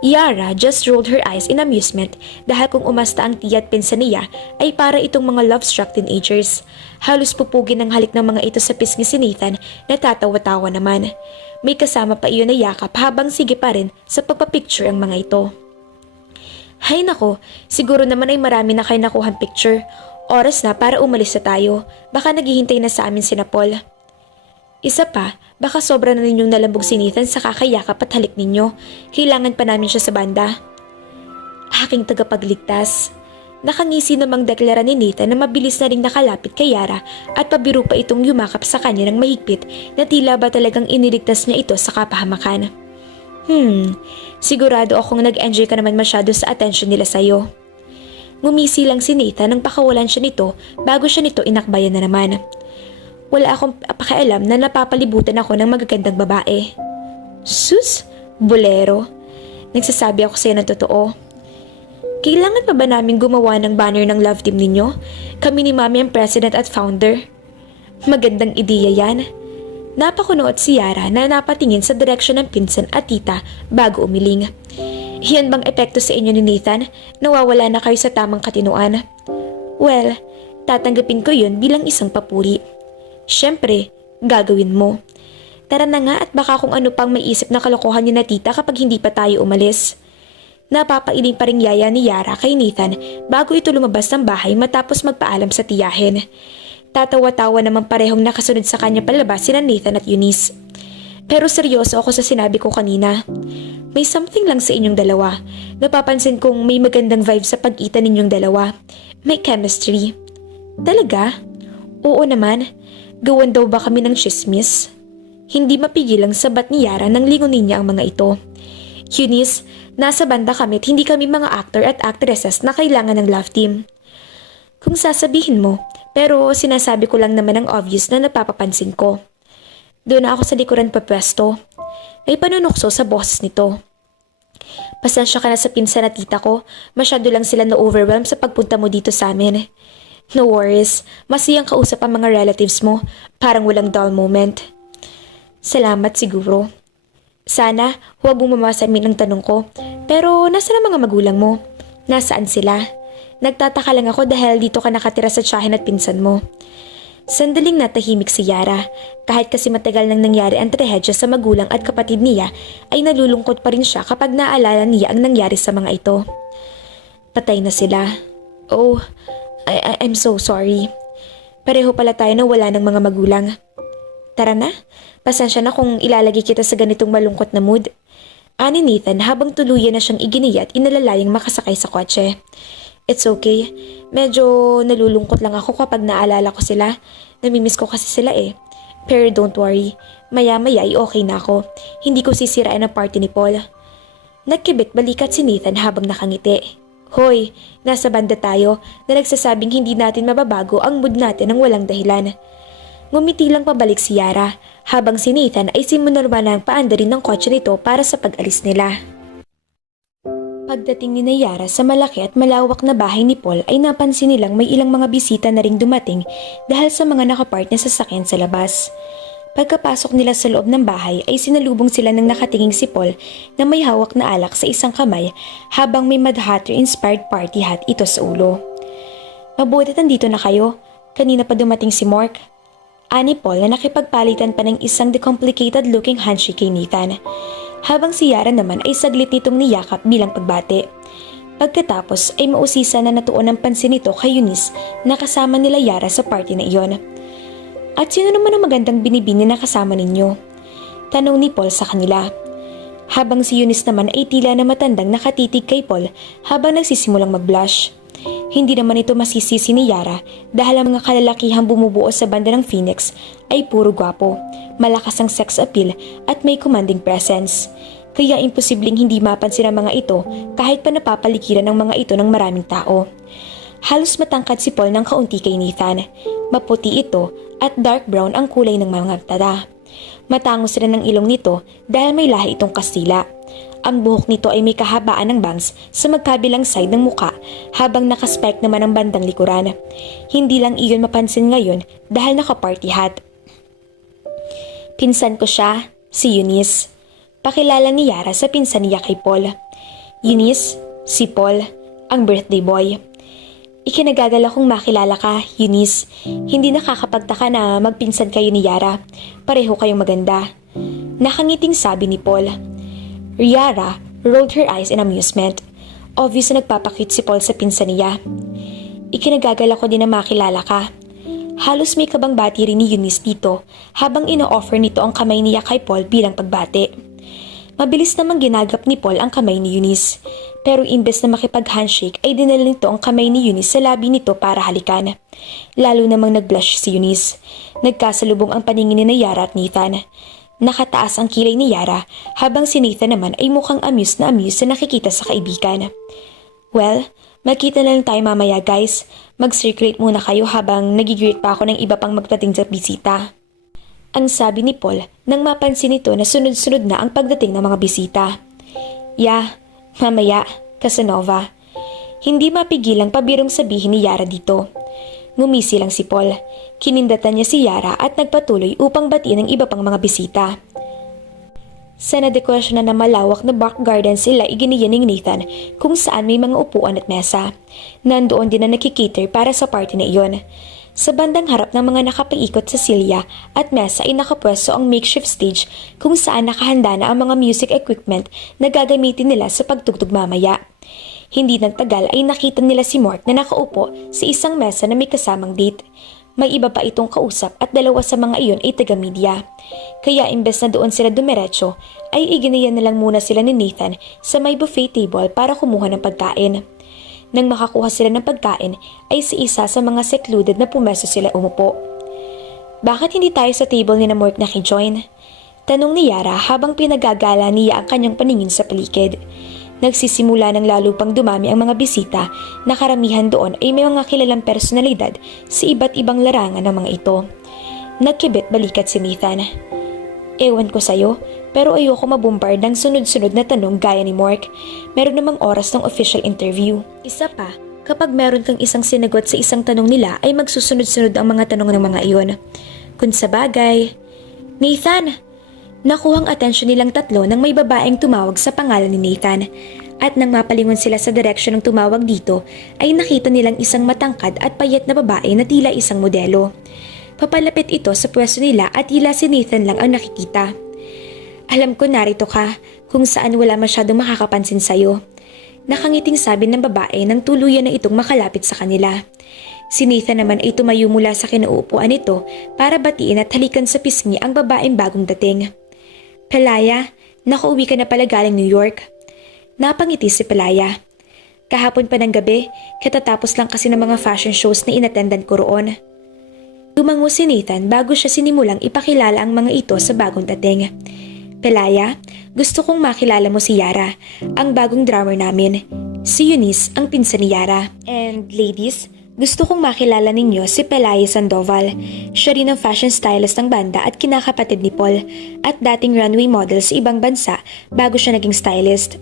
Yara just rolled her eyes in amusement dahil kung umasta ang tiya at pinsan niya ay para itong mga love-struck teenagers. Halos pupugin ng halik ng mga ito sa pisngi si Nathan na tatawa-tawa naman. May kasama pa iyon na yakap habang sige pa rin sa pagpapicture ang mga ito. Hay nako, siguro naman ay marami na kayo nakuhang picture. Oras na para umalis na tayo. Baka naghihintay na sa amin sina Paul. Isa pa, baka sobra na ninyong nalambog si Nathan sa kakayakap at halik ninyo. Kailangan pa namin siya sa banda. Aking tagapagligtas. Nakangisi namang deklara ni Nathan na mabilis na ring nakalapit kay Yara at pabiro pa itong yumakap sa kanya ng mahigpit na tila ba talagang iniligtas niya ito sa kapahamakan. Sigurado akong nag-enjoy ka naman masyado sa attention nila sa'yo. Ngumisi lang si Nathan nang pakawalan siya nito bago siya nito inakbayan na naman. Wala akong pakialam na napapalibutan ako ng magagandang babae. Sus, bolero. Nagsasabi ako sa'yo ng totoo. Kailangan pa ba namin gumawa ng banner ng love team ninyo? Kami ni Mami ang president at founder. Magandang ideya yan. Napakunood si Yara na napatingin sa direksyon ng pinsan at tita bago umiling. Yan bang epekto sa inyo ni Nathan? Nawawala na kayo sa tamang katinuan? Well, tatanggapin ko yun bilang isang papuri. Siyempre, gagawin mo. Tara na nga at baka kung ano pang maisip na kalokohan ni na tita kapag hindi pa tayo umalis. Napapailing pa ring yaya ni Yara kay Nathan bago ito lumabas ng bahay matapos magpaalam sa tiyahin. Tatawa-tawa naman parehong nakasunod sa kanya palabas sina Nathan at Eunice. Pero seryoso ako sa sinabi ko kanina. May something lang sa inyong dalawa. Napapansin kong may magandang vibe sa pag-itan ninyong dalawa. May chemistry. Talaga? Oo naman. Gawan daw ba kami ng chismis? Hindi mapigil ang sabat ni Yara nang lingunin niya ang mga ito. Eunice, nasa banda kami at hindi kami mga actor at actresses na kailangan ng love team. Kung sasabihin mo, pero sinasabi ko lang naman ang obvious na napapapansin ko. Doon ako sa likuran papwesto. May panunokso sa boses nito. Pasensya ka na sa pinsan at tita ko, masyado lang sila na-overwhelm sa pagpunta mo dito sa amin. No worries, masiyang kausap ang mga relatives mo, parang walang dull moment. Salamat siguro. Sana, huwag mong mamasamin ang tanong ko. Pero, nasaan ang mga magulang mo? Nasaan sila? Nagtataka lang ako dahil dito ka nakatira sa tiyahin at pinsan mo. Sandaling natahimik si Yara. Kahit kasi matagal nang nangyari ang trahedya sa magulang at kapatid niya, ay nalulungkot pa rin siya kapag naalala niya ang nangyari sa mga ito. Patay na sila. Oh, I'm so sorry. Pareho pala tayo na wala ng mga magulang. Tara na, pasensya na kung ilalagay kita sa ganitong malungkot na mood. Ani Nathan habang tuluyan na siyang iginiya at inalalayang makasakay sa kotse. It's okay. Medyo nalulungkot lang ako kapag naalala ko sila. Namimiss ko kasi sila eh. Pero don't worry, maya-maya ay okay na ako. Hindi ko sisirain ang party ni Paul. Nagkibit balikat si Nathan habang nakangiti. Hoy, nasa banda tayo na nagsasabing hindi natin mababago ang mood natin ng walang dahilan. Ngumiti lang pabalik si Yara habang si Nathan ay sinunormal na ang paandarin ng kotse nito para sa pag-alis nila. Pagdating ni Yara sa malaki at malawak na bahay ni Paul ay napansin nilang may ilang mga bisita na ring dumating dahil sa mga nakapark na sasakyan sa labas. Pagkapasok nila sa loob ng bahay ay sinalubong sila ng nakatinging si Paul na may hawak na alak sa isang kamay habang may Mad Hatter-inspired party hat ito sa ulo. Mabuti nandito na kayo. Kanina pa dumating si Mark. Ani Paul na nakipagpalitan pa ng isang decomplicated looking handshake kay Nathan. Habang si Yara naman ay saglit nitong niyakap bilang pagbati. Pagkatapos ay mausisa na natuon ang pansin nito kay Eunice na kasama nila Yara sa party na iyon. At sino naman ang magandang binibini na kasama ninyo? Tanong ni Paul sa kanila. Habang si Eunice naman ay tila na matandang nakatitig kay Paul habang nagsisimulang mag-blush. Hindi naman ito masisisi ni Yara dahil ang mga kalalakihang bumubuo sa banda ng Phoenix ay puro gwapo, malakas ang sex appeal at may commanding presence. Kaya imposibleng hindi mapansin ang mga ito kahit pa napapaligiran ng mga ito ng maraming tao. Halos matangkad si Paul ng kaunti kay Nathan. Maputi ito at dark brown ang kulay ng mga mata. Matangos rin ang ilong nito dahil may lahi itong Kastila. Ang buhok nito ay may kahabaan ng bangs sa magkabilang side ng muka habang nakaspike naman ang bandang likuran. Hindi lang iyon mapansin ngayon dahil naka-party hat. Pinsan ko siya, si Eunice. Pakilala ni Yara sa pinsan niya kay Paul. Eunice, si Paul, ang birthday boy. Ikinagagala kong makilala ka, Eunice. Hindi nakakapagtaka na magpinsan kayo ni Yara. Pareho kayong maganda. Nakangiting sabi ni Paul. Yara rolled her eyes in amusement. Obvious na nagpapakute si Paul sa pinsan niya. Ikinagagala ko din na makilala ka. Halos may kabang bati rin ni Eunice dito habang ino-offer nito ang kamay niya kay Paul bilang pagbati. Mabilis namang ginagap ni Paul ang kamay ni Eunice. Pero imbes na makipag-handshake ay dinala nito ang kamay ni Eunice sa labi nito para halikan. Lalo namang nag-blush si Eunice. Nagkasalubong ang paningin ni Yara at Nathan. Nakataas ang kilay ni Yara habang si Nathan naman ay mukhang amused na nakikita sa kaibigan. Well, magkita na lang tayo mamaya guys. Mag-circulate muna kayo habang nagigreet pa ako ng iba pang magdating sa bisita. Ang sabi ni Paul nang mapansin nito na sunod-sunod na ang pagdating ng mga bisita. Yeah, mamaya, Casanova. Hindi mapigilang pabirong sabihin ni Yara dito. Ngumisi lang si Paul. Kinindatan niya si Yara at nagpatuloy upang batiin ang iba pang mga bisita. Sa nadekorasyon na malawak na bark garden sila iginiyan ni Nathan kung saan may mga upuan at mesa. Nandoon din na nakikater para sa party na iyon. Sa bandang harap ng mga nakapaikot sa silya at mesa ay nakapwesto ang makeshift stage kung saan nakahanda na ang mga music equipment na gagamitin nila sa pagtugtog mamaya. Hindi nagtagal ay nakita nila si Mark na nakaupo sa isang mesa na may kasamang date. May iba pa itong kausap at dalawa sa mga iyon ay taga-media. Kaya imbes na doon sila dumiretso, ay iginayan na lang muna sila ni Nathan sa may buffet table para kumuha ng pagkain. Nang makakuha sila ng pagkain, ay si isa sa mga secluded na pumesto sila umupo. Bakit hindi tayo sa table ni na Mark nakijoin? Tanong ni Yara habang pinagagala niya ang kanyang paningin sa paligid. Nagsisimula ng lalo pang dumami ang mga bisita na karamihan doon ay may mga kilalang personalidad sa iba't ibang larangan ng mga ito. Nagkibit balikat si Nathan. Ewan ko sa'yo, pero ayoko mabombard ng sunod-sunod na tanong gaya ni Mark. Meron namang oras ng official interview. Isa pa, kapag meron kang isang sinagot sa isang tanong nila ay magsusunod-sunod ang mga tanong ng mga iyon. Kung sa bagay, Nathan! Nakuhang atensyon nilang tatlo nang may babaeng tumawag sa pangalan ni Nathan. At nang mapalingon sila sa direksyon ng tumawag dito, ay nakita nilang isang matangkad at payat na babae na tila isang modelo. Papalapit ito sa pwesto nila at tila si Nathan lang ang nakikita. Alam ko narito ka, kung saan wala masyadong makakapansin sa'yo. Nakangiting sabi ng babae nang tuluyan na itong makalapit sa kanila. Si Nathan naman ay tumayo mula sa kinauupuan nito para batiin at halikan sa pisngi ang babaeng bagong dating. Pelaya, nakauwi ka na pala galing New York. Napangiti si Pelaya. Kahapon pa ng gabi, katatapos lang kasi ng mga fashion shows na inattendan ko roon. Tumango si Nathan bago siya sinimulang ipakilala ang mga ito sa bagong dating. Pelaya, gusto kong makilala mo si Yara, ang bagong drummer namin. Si Eunice, ang pinsan ni Yara. And ladies, gusto kong makilala ninyo si Pelaya Sandoval. Siya rin ang fashion stylist ng banda at kinakapatid ni Paul at dating runway model sa ibang bansa bago siya naging stylist.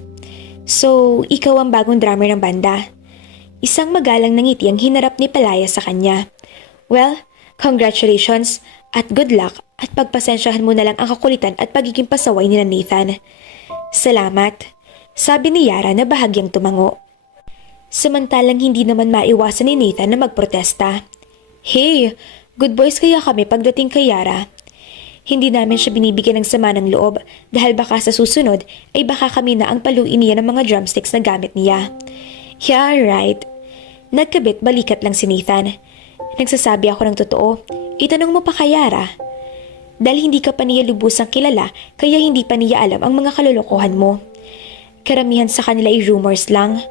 So, ikaw ang bagong drummer ng banda. Isang magalang na ngiti ang hinarap ni Pelaya sa kanya. Well, congratulations at good luck at pagpasensyahan mo na lang ang kakulitan at pagiging pasaway ni Nathan. Salamat, sabi ni Yara na bahagyang tumango. Samantalang hindi naman maiwasan ni Nathan na magprotesta. Hey, good boys kaya kami pagdating kay Yara. Hindi namin siya binibigyan ng sama ng loob dahil baka sa susunod ay baka kami na ang paluin niya ng mga drumsticks na gamit niya. Yeah, right. Nagkabit balikat lang si Nathan. Nagsasabi ako ng totoo, itanong mo pa kay Yara. Dahil hindi ka pa niya lubusang kilala kaya hindi pa niya alam ang mga kalolokohan mo. Karamihan sa kanila ay rumors lang.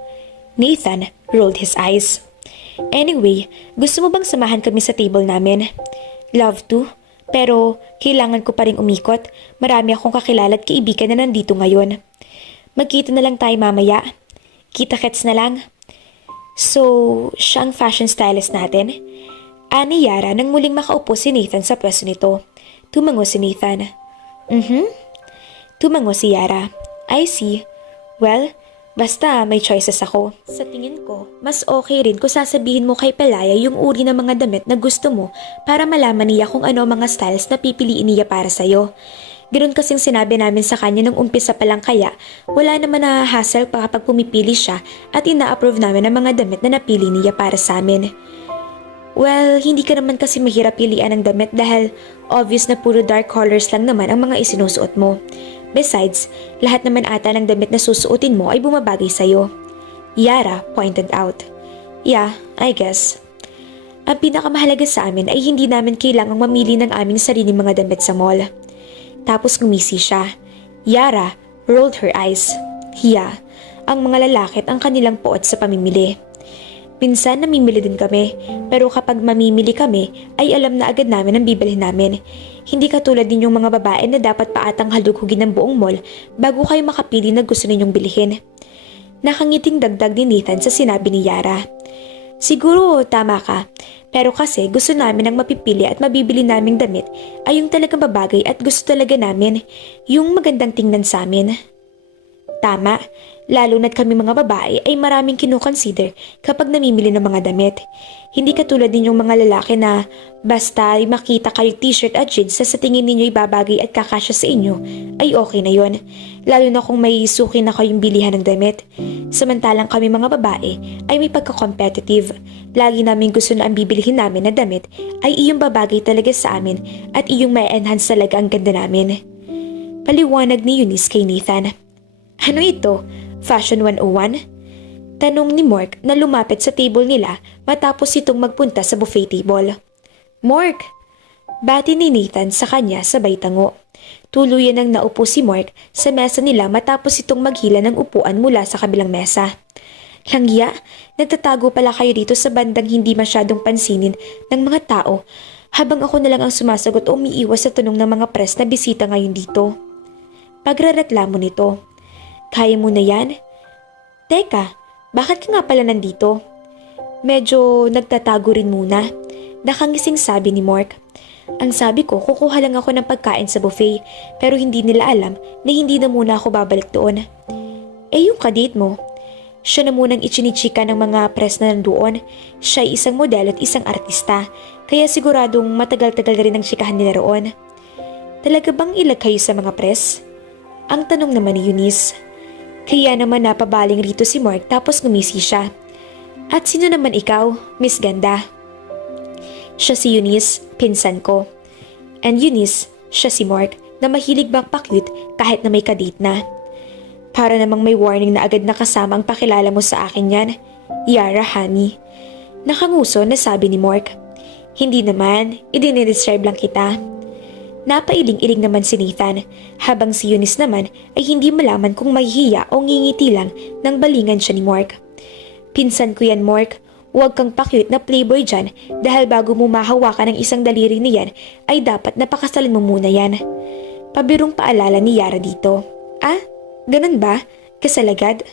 Nathan rolled his eyes. Anyway, gusto mo bang samahan kami sa table namin? Love to, pero kailangan ko pa rin umikot. Marami akong kakilala at kaibigan na nandito ngayon. Magkita na lang tayo mamaya. Kita-kits na lang. So, siya ang fashion stylist natin? Ani Yara nang muling makaupo si Nathan sa pwesto nito. Tumango si Nathan. Tumango si Yara. I see. Well, basta may choices ako. Sa tingin ko, mas okay rin kung sasabihin mo kay Pelaya yung uri ng mga damit na gusto mo para malaman niya kung ano mga styles na pipiliin niya para sa'yo. Ganoon kasing sinabi namin sa kanya nung umpisa pa lang kaya wala naman na hassle pa kapag pumipili siya at ina-approve namin ang mga damit na napili niya para sa amin. Well, hindi ka naman kasi mahirap pilian ng damit dahil obvious na puro dark colors lang naman ang mga isinusuot mo. Besides, lahat naman ata ng damit na susuotin mo ay bumabagay sa'yo. Yara pointed out. Yeah, I guess. Ang pinakamahalaga sa amin ay hindi namin kailangang mamili ng aming sariling mga damit sa mall. Tapos ngumisi siya. Yara rolled her eyes. Yeah, ang mga lalaki at ang kanilang poot sa pamimili. Minsan namimili din kami, pero kapag mamimili kami ay alam na agad namin ang bibilhin namin. Hindi katulad din yung mga babae na dapat paatang halugugin ng buong mall bago kayo makapili na gusto ninyong bilhin. Nakangiting dagdag ni Nathan sa sinabi ni Yara. Siguro tama ka, pero kasi gusto namin ang mapipili at mabibili naming damit ay yung talagang babagay at gusto talaga namin, yung magandang tingnan sa amin. Tama, lalo na't kami mga babae ay maraming kinukonsider kapag namimili ng mga damit. Hindi katulad ninyong mga lalaki na basta ay makita kayo t-shirt at jeans sa tingin ninyo ibabagay at kakasya sa inyo, ay okay na yon. Lalo na kung may suki na kayong bilihan ng damit. Samantalang kami mga babae ay may pagka-competitive. Lagi namin gusto na ang bibilihin namin na damit ay iyong babagay talaga sa amin at iyong ma-enhance talaga ang ganda namin. Paliwanag ni Eunice kay Nathan. Ano ito? Fashion 101? Tanong ni Mork na lumapit sa table nila matapos itong magpunta sa buffet table. Mork! Bati ni Nathan sa kanya sabay tango. Tuluyan nang naupo si Mork sa mesa nila matapos itong maghila ng upuan mula sa kabilang mesa. Langya, nagtatago pala kayo dito sa bandang hindi masyadong pansinin ng mga tao habang ako na lang ang sumasagot o umiiwas sa tanong ng mga press na bisita ngayon dito. Pagrareklamo nito. Kaya mo na yan? Teka, bakit ka nga pala nandito? Medyo nagtatago rin muna. Nakangising sabi ni Mork. Ang sabi ko, kukuha lang ako ng pagkain sa buffet pero hindi nila alam na hindi na muna ako babalik doon. Yung kadate mo? Siya na munang ichinichika ng mga press na nandoon. Siya ay isang model at isang artista kaya siguradong matagal-tagal rin ang chikahan nila roon. Talaga bang ilag kayo sa mga press? Ang tanong naman ni Eunice. Kaya naman napabaling rito si Mark tapos ngumisi siya. At sino naman ikaw, Miss Ganda? Siya si Eunice, pinsan ko. And Eunice, siya si Mark na mahilig bang pa-cute kahit na may kadate na. Para namang may warning na agad nakasama ang pakilala mo sa akin yan, Yara honey. Nakanguso na sabi ni Mark. Hindi naman, idinidescribe lang kita. Napailing-iling naman si Nathan, habang si Eunice naman ay hindi malaman kung mahihiya o ngingiti lang nang balingan siya ni Mark. Pinsan ko yan, Mark. Huwag kang pa-cute na playboy dyan dahil bago mo mahawakan ng isang daliri niyan ay dapat napakasalan mo muna yan. Pabirong paalala ni Yara dito. Ah, ganun ba? Kasal agad?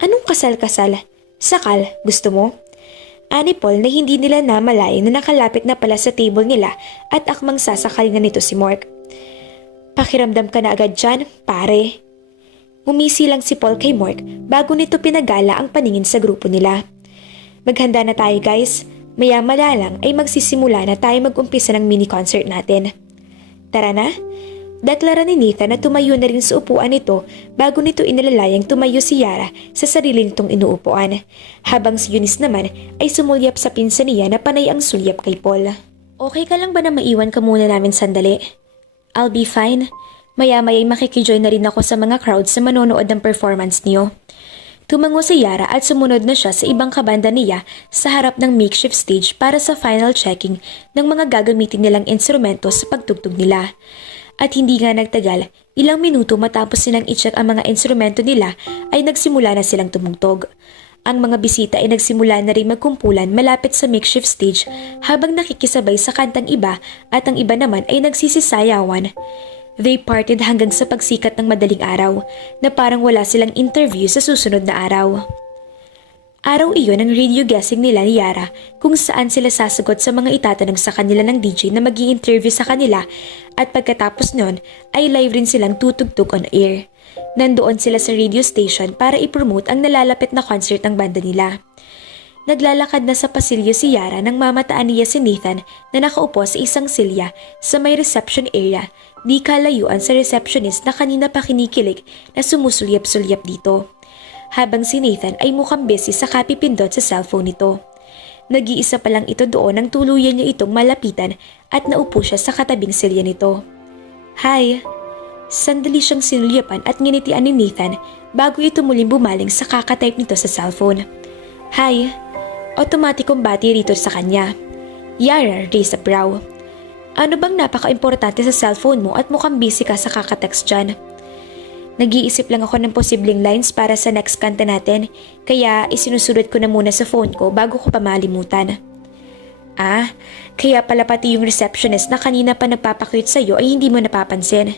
Anong kasal-kasal? Sakal, gusto mo? Ani Paul na hindi nila namalayan na nakalapit na pala sa table nila at akmang sasakalin na nito si Mark. Pakiramdam ka na agad dyan, pare. Ngumisi lang si Paul kay Mark bago nito pinagala ang paningin sa grupo nila. Maghanda na tayo guys, maya-maya lang ay magsisimula na tayo mag-umpisa ng mini-concert natin. Tara na? Deklara ni Nathan na tumayo na rin sa upuan nito bago nito inalalayang tumayo si Yara sa sarili nitong inuupuan, habang si Eunice naman ay sumulyap sa pinsan niya na panay ang sulyap kay Paul. Okay ka lang ba na maiwan ka muna namin sandali? I'll be fine. Maya-maya'y makikijoin na rin ako sa mga crowds na manonood ng performance niyo. Tumango si Yara at sumunod na siya sa ibang kabanda niya sa harap ng makeshift stage para sa final checking ng mga gagamitin nilang instrumento sa pagtugtog nila. At hindi nga nagtagal, ilang minuto matapos silang i-check ang mga instrumento nila ay nagsimula na silang tumugtog. Ang mga bisita ay nagsimula na rin magkumpulan malapit sa makeshift stage habang nakikisabay sa kantang iba at ang iba naman ay nagsisisayawan. They partied hanggang sa pagsikat ng madaling araw na parang wala silang interview sa susunod na araw. Araw iyon ang radio guessing nila ni Yara kung saan sila sasagot sa mga itatanong sa kanila ng DJ na mag-i-interview sa kanila at pagkatapos nun ay live rin silang tutugtog on air. Nandoon sila sa radio station para i-promote ang nalalapit na concert ng banda nila. Naglalakad na sa pasilyo si Yara nang mamataan niya si Nathan na nakaupo sa isang silya sa may reception area, di kalayuan sa receptionist na kanina pa kinikilig na sumusulyap-sulyap dito. Habang si Nathan ay mukhang busy sa kapipindot sa cellphone nito. Nag-iisa pa lang ito doon nang tuluyan niya itong malapitan at naupo siya sa katabing silya nito. Hi! Sandali siyang sinulyapan at nginitian ni Nathan bago ito muling bumaling sa kakatype nito sa cellphone. Hi! Otomatikong bati rito sa kanya. Yara raised a brow. Ano bang napaka-importante sa cellphone mo at mukhang busy ka sa kakatext dyan? Nag-iisip lang ako ng posibleng lines para sa next kanta natin, kaya isinusulat ko na muna sa phone ko bago ko pa malimutan. Ah, kaya pala pati yung receptionist na kanina pa nagpapakyut sa'yo ay hindi mo napapansin.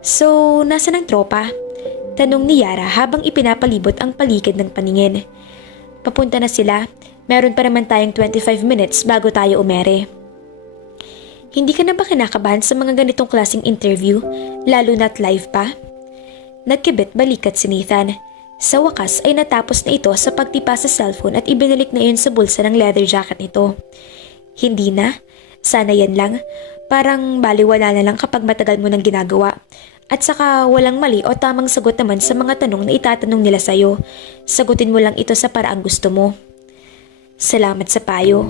So, nasa ng tropa? Tanong ni Yara habang ipinapalibot ang paligid ng paningin. Papunta na sila, meron pa naman tayong 25 minutes bago tayo umere. Hindi ka na ba kinakabahan sa mga ganitong klaseng interview, lalo na't live pa? Nagkibit balikat si Nathan. Sa wakas ay natapos na ito sa pagtipa sa cellphone at ibinalik na iyon sa bulsa ng leather jacket nito. Hindi na. Sana yan lang. Parang baliwala na lang kapag matagal mo nang ginagawa. At saka walang mali o tamang sagot naman sa mga tanong na itatanong nila sa'yo. Sagutin mo lang ito sa paraang gusto mo. Salamat sa payo.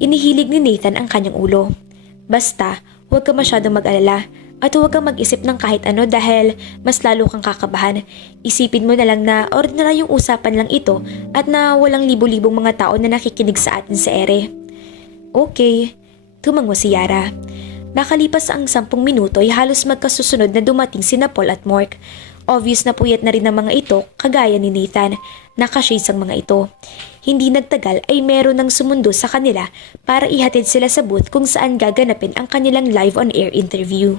Inihilig ni Nathan ang kanyang ulo. Basta, huwag ka masyadong mag-alala at huwag kang mag-isip ng kahit ano dahil mas lalo kang kakabahan. Isipin mo na lang na ordinaryong usapan lang ito at na walang libo-libong mga tao na nakikinig sa atin sa ere. Okay, tumango si Yara. Makalipas ang 10 minuto ay halos magkasusunod na dumating sina Paul at Mark. Obvious na puyat na rin ang mga ito, kagaya ni Nathan. Nakashades ang mga ito. Hindi nagtagal ay meron ng sumundo sa kanila para ihatid sila sa booth kung saan gaganapin ang kanilang live on-air interview.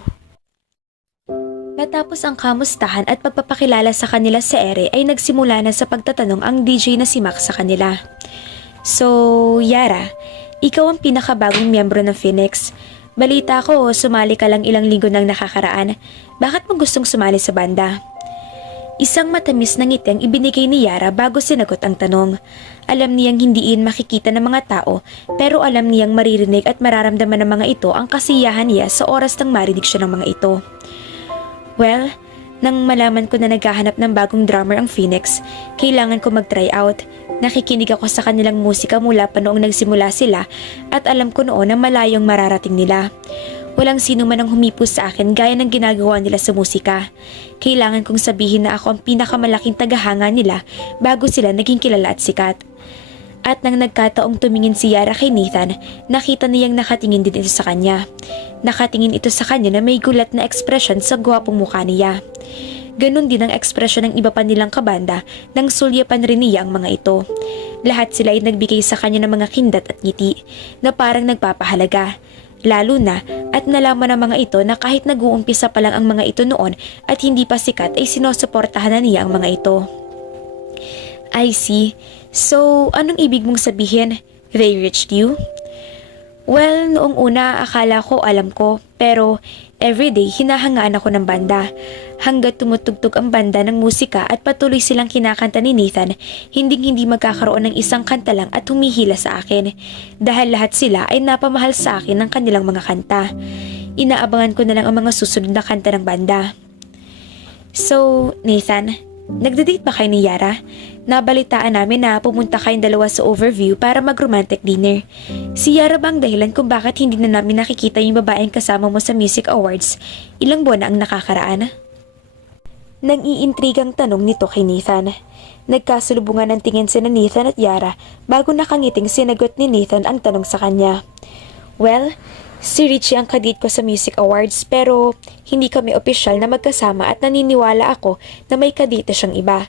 Matapos ang kamustahan at pagpapakilala sa kanila sa ere ay nagsimula na sa pagtatanong ang DJ na si Max sa kanila. So, Yara, ikaw ang pinakabagong miyembro ng Phoenix. Balita ko, sumali ka lang ilang linggo nang nakakaraan. Bakit mo gustong sumali sa banda? Isang matamis na ngiti ang ibinigay ni Yara bago sinagot ang tanong. Alam niyang hindi iyon makikita ng mga tao pero alam niyang maririnig at mararamdaman ng mga ito ang kasiyahan niya sa oras nang marinig siya ng mga ito. Well, nang malaman ko na naghahanap ng bagong drummer ang Phoenix, kailangan ko mag-try out. Nakikinig ako sa kanilang musika mula pa noong nagsimula sila at alam ko noon na malayong mararating nila. Walang sino man ang humipos sa akin gaya ng ginagawa nila sa musika. Kailangan kong sabihin na ako ang pinakamalaking tagahanga nila bago sila naging kilala at sikat. At nang nagkataong tumingin si Yara kay Nathan, nakita niyang nakatingin din ito sa kanya. Nakatingin ito sa kanya na may gulat na ekspresyon sa gwapong mukha niya. Ganon din ang ekspresyon ng iba pa nilang kabanda nang sulyapan rin niya ang mga ito. Lahat sila ay nagbigay sa kanya ng mga kindat at ngiti na parang nagpapahalaga. Lalo na at nalaman ng mga ito na kahit nag-uumpisa pa lang ang mga ito noon at hindi pa sikat ay sinusuportahan na niya ang mga ito. I see. So, anong ibig mong sabihin? They reached you? Well, noong una akala ko alam ko pero everyday hinahangaan ako ng banda. Hanggat tumutugtog ang banda ng musika at patuloy silang kinakanta ni Nathan, hindi magkakaroon ng isang kanta lang at humihila sa akin. Dahil lahat sila ay napamahal sa akin ng kanilang mga kanta. Inaabangan ko na lang ang mga susunod na kanta ng banda. So, Nathan, nagdadate ba kayo ni Yara? Nabalitaan namin na pumunta kayong dalawa sa overview para mag-romantic dinner. Si Yara ba ang dahilan kung bakit hindi na namin nakikita yung babaeng kasama mo sa music awards? Ilang buwan na ang nakakaraan? Nang iintrigang tanong nito kay Nathan. Nagkasulubungan ng tingin sina Nathan at Yara bago nakangiting sinagot ni Nathan ang tanong sa kanya. Well, si Richie ang kadate ko sa music awards pero hindi kami opisyal na magkasama at naniniwala ako na may kadate siyang iba.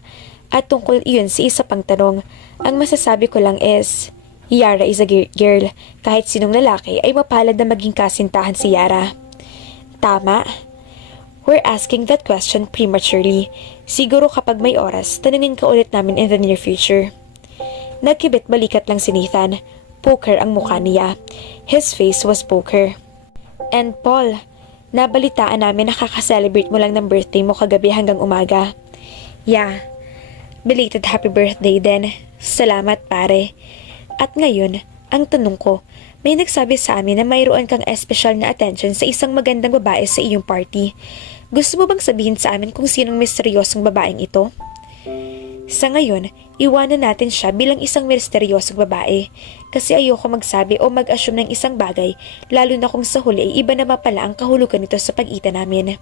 At tungkol iyon sa isa pang tanong, ang masasabi ko lang is, Yara is a girl. Kahit sinong lalaki ay mapalad na maging kasintahan si Yara. Tama. We're asking that question prematurely. Siguro kapag may oras, tanungin ka ulit namin in the near future. Nagkibit balikat lang si Nathan. Poker ang mukha niya. His face was poker. And Paul, nabalitaan namin na kakaselebrate mo lang ng birthday mo kagabi hanggang umaga. Yeah. Belated happy birthday din. Salamat pare. At ngayon, ang tanong ko, may nagsabi sa amin na mayroon kang espesyal na attention sa isang magandang babae sa iyong party. Gusto mo bang sabihin sa amin kung sinong misteryosong babaeng ito? Sa ngayon, iwanan natin siya bilang isang misteryosong babae kasi ayoko magsabi o mag-assume ng isang bagay lalo na kung sa huli ay iba naman pala ang kahulugan nito sa pag-ita namin.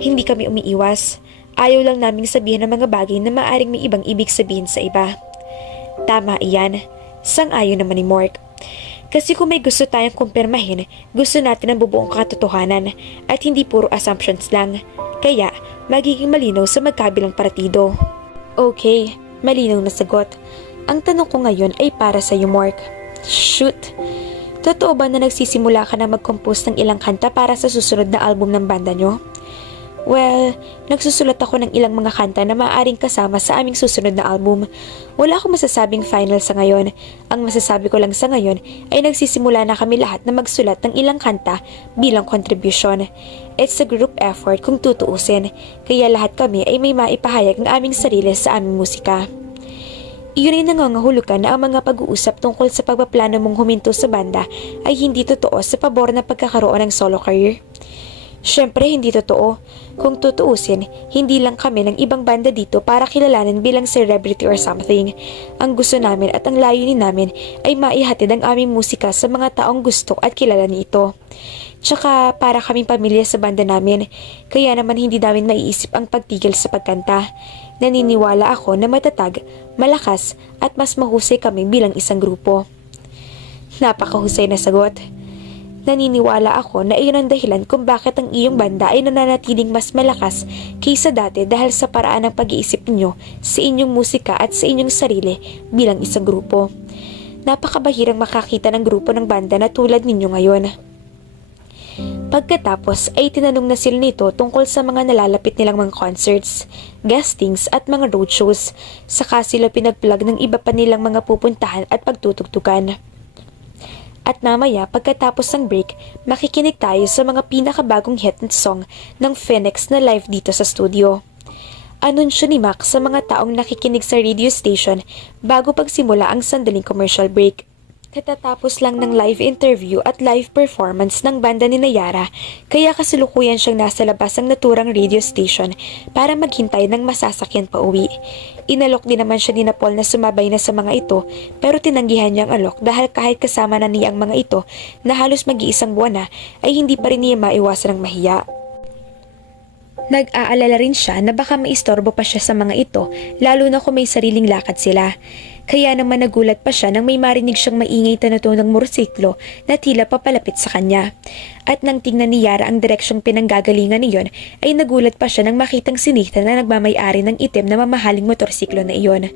Hindi kami umiiwas. Ayaw lang naming sabihin ng mga bagay na maaring may ibang ibig sabihin sa iba. Tama iyan. Sang-ayon naman ni Mark. Kasi kung may gusto tayong kumpirmahin, gusto natin ang bubuong katotohanan at hindi puro assumptions lang. Kaya, magiging malinaw sa magkabilang partido. Okay, malinaw na sagot. Ang tanong ko ngayon ay para sa iyo, Mark. Shoot! Totoo ba na nagsisimula ka na mag-compose ng ilang kanta para sa susunod na album ng banda nyo? Well, nagsusulat ako ng ilang mga kanta na maaaring kasama sa aming susunod na album. Wala akong masasabing final sa ngayon. Ang masasabi ko lang sa ngayon ay nagsisimula na kami lahat na magsulat ng ilang kanta bilang contribution. It's a group effort kung tutuusin, kaya lahat kami ay may maipahayag ng aming sarili sa aming musika. Iyon ay nangangahulugan na ang mga pag-uusap tungkol sa pagpaplano mong huminto sa banda ay hindi totoo sa pabor na pagkakaroon ng solo career. Siyempre, hindi totoo. Kung tutuusin, hindi lang kami ng ibang banda dito para kilalanin bilang celebrity or something. Ang gusto namin at ang layunin namin ay maihatid ang aming musika sa mga taong gusto at kilala ito. Tsaka para kaming pamilya sa banda namin, kaya naman hindi namin maiisip ang pagtigil sa pagkanta. Naniniwala ako na matatag, malakas at mas mahusay kami bilang isang grupo. Napakahusay na sagot. Naniniwala ako na iyon ang dahilan kung bakit ang iyong banda ay nananatiling mas malakas kaysa dati dahil sa paraan ng pag-iisip ninyo sa inyong musika at sa inyong sarili bilang isang grupo. Napakabahirang makakita ng grupo ng banda na tulad ninyo ngayon. Pagkatapos ay tinanong na sila nito tungkol sa mga nalalapit nilang mga concerts, guestings at mga roadshows, saka sila pinagplug ng iba pa nilang mga pupuntahan at pagtutugtugan. At mamaya pagkatapos ng break, makikinig tayo sa mga pinakabagong hit song ng Phoenix na live dito sa studio. Anunsyo ni Mac sa mga taong nakikinig sa radio station bago pagsimula ang sandaling commercial break. Katatapos lang ng live interview at live performance ng banda ni Nayara, kaya kasalukuyan siyang nasa labas ng naturang radio station para maghintay ng masasakyan pa uwi. Inalok din naman siya ni Paul na sumabay na sa mga ito, pero tinanggihan niyang alok dahil kahit kasama na niya ang mga ito na halos mag-iisang buwan na, ay hindi pa rin niya maiwasan ng mahiya. Nag-aalala rin siya na baka maistorbo pa siya sa mga ito, lalo na kung may sariling lakad sila. Kaya naman nagulat pa siya nang may marinig siyang maingay tanutong ng motorsiklo na tila papalapit sa kanya. At nang tingnan ni Yara ang direksyong pinanggagalingan niyon, ay nagulat pa siya nang makitang si Nathan na nagmamay-ari ng itim na mamahaling motorsiklo na iyon.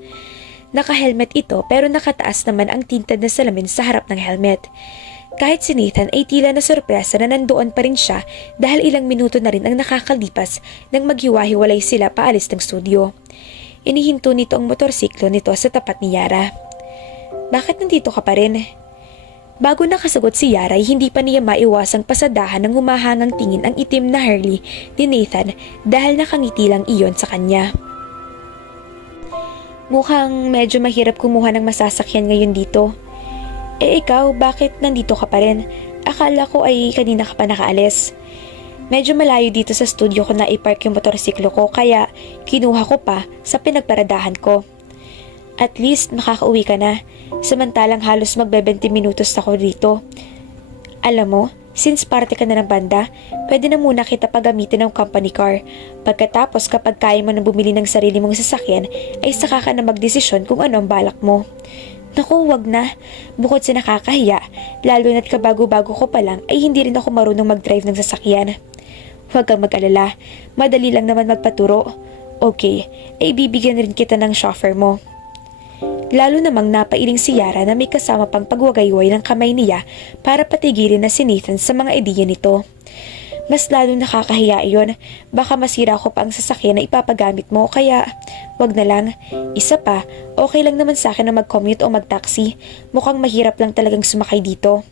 Naka-helmet ito pero nakataas naman ang tintad na salamin sa harap ng helmet. Kahit si Nathan ay tila na sorpresa na nandoon pa rin siya dahil ilang minuto na rin ang nakakalipas nang maghiwa-hiwalay sila paalis ng studio. Inihinto nito ang motorsiklo nito sa tapat ni Yara. Bakit nandito ka pa rin? Bago nakasagot si Yara ay hindi pa niya maiwasang pasadahan ng humahangang tingin ang itim na Harley ni Nathan dahil nakangiti lang iyon sa kanya. Mukhang medyo mahirap kumuha ng masasakyan ngayon dito. Eh ikaw, bakit nandito ka pa rin? Akala ko ay kanina ka pa nakaalis. Medyo malayo dito sa studio ko na ipark yung motorsiklo ko kaya kinuha ko pa sa pinagparadahan ko. At least makakauwi ka na, samantalang halos magbe-20 minutos ako dito. Alam mo, since parte ka na ng banda, pwede na muna kita pagamitin ng company car. Pagkatapos kapag kaya mo na bumili ng sarili mong sasakyan, ay saka ka na magdesisyon kung ano ang balak mo. Naku, wag na. Bukod sa nakakahiya, lalo na't kabago-bago ko pa lang ay hindi rin ako marunong mag-drive ng sasakyan. Huwag kang mag-alala, madali lang naman magpaturo. Okay, ay bibigyan rin kita ng chauffeur mo. Lalo namang napailing si Yara na may kasama pang pagwagayway ng kamay niya para patigilin na si Nathan sa mga ideya nito. Mas lalong nakakahiya iyon, baka masira ko pa ang sasakyan na ipapagamit mo kaya wag na lang. Isa pa, okay lang naman sa akin na mag-commute o mag-taxi, mukhang mahirap lang talagang sumakay dito.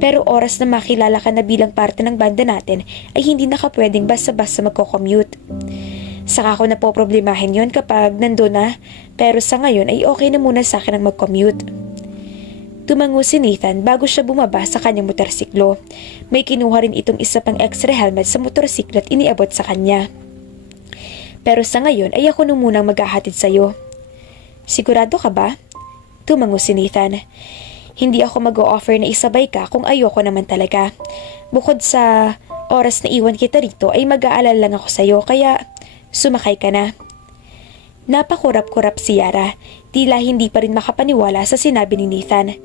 Pero oras na makilala ka na bilang parte ng banda natin ay hindi na ka pwedeng basta-basta magko-commute. Saka ko na po problemahin yon kapag nando na, pero sa ngayon ay okay na muna sa akin ang mag-commute. Tumango si Nathan bago siya bumaba sa kanyang motorsiklo. May kinuha rin itong isa pang extra helmet sa motorsiklo at iniabot sa kanya. Pero sa ngayon ay ako na munang maghahatid sa'yo. Sigurado ka ba? Tumango si Nathan. Hindi ako mag-o-offer na isabay ka kung ayoko naman talaga. Bukod sa oras na iwan kita rito ay mag-aalala lang ako sa'yo kaya sumakay ka na. Napakurap-kurap si Yara, tila hindi pa rin makapaniwala sa sinabi ni Nathan.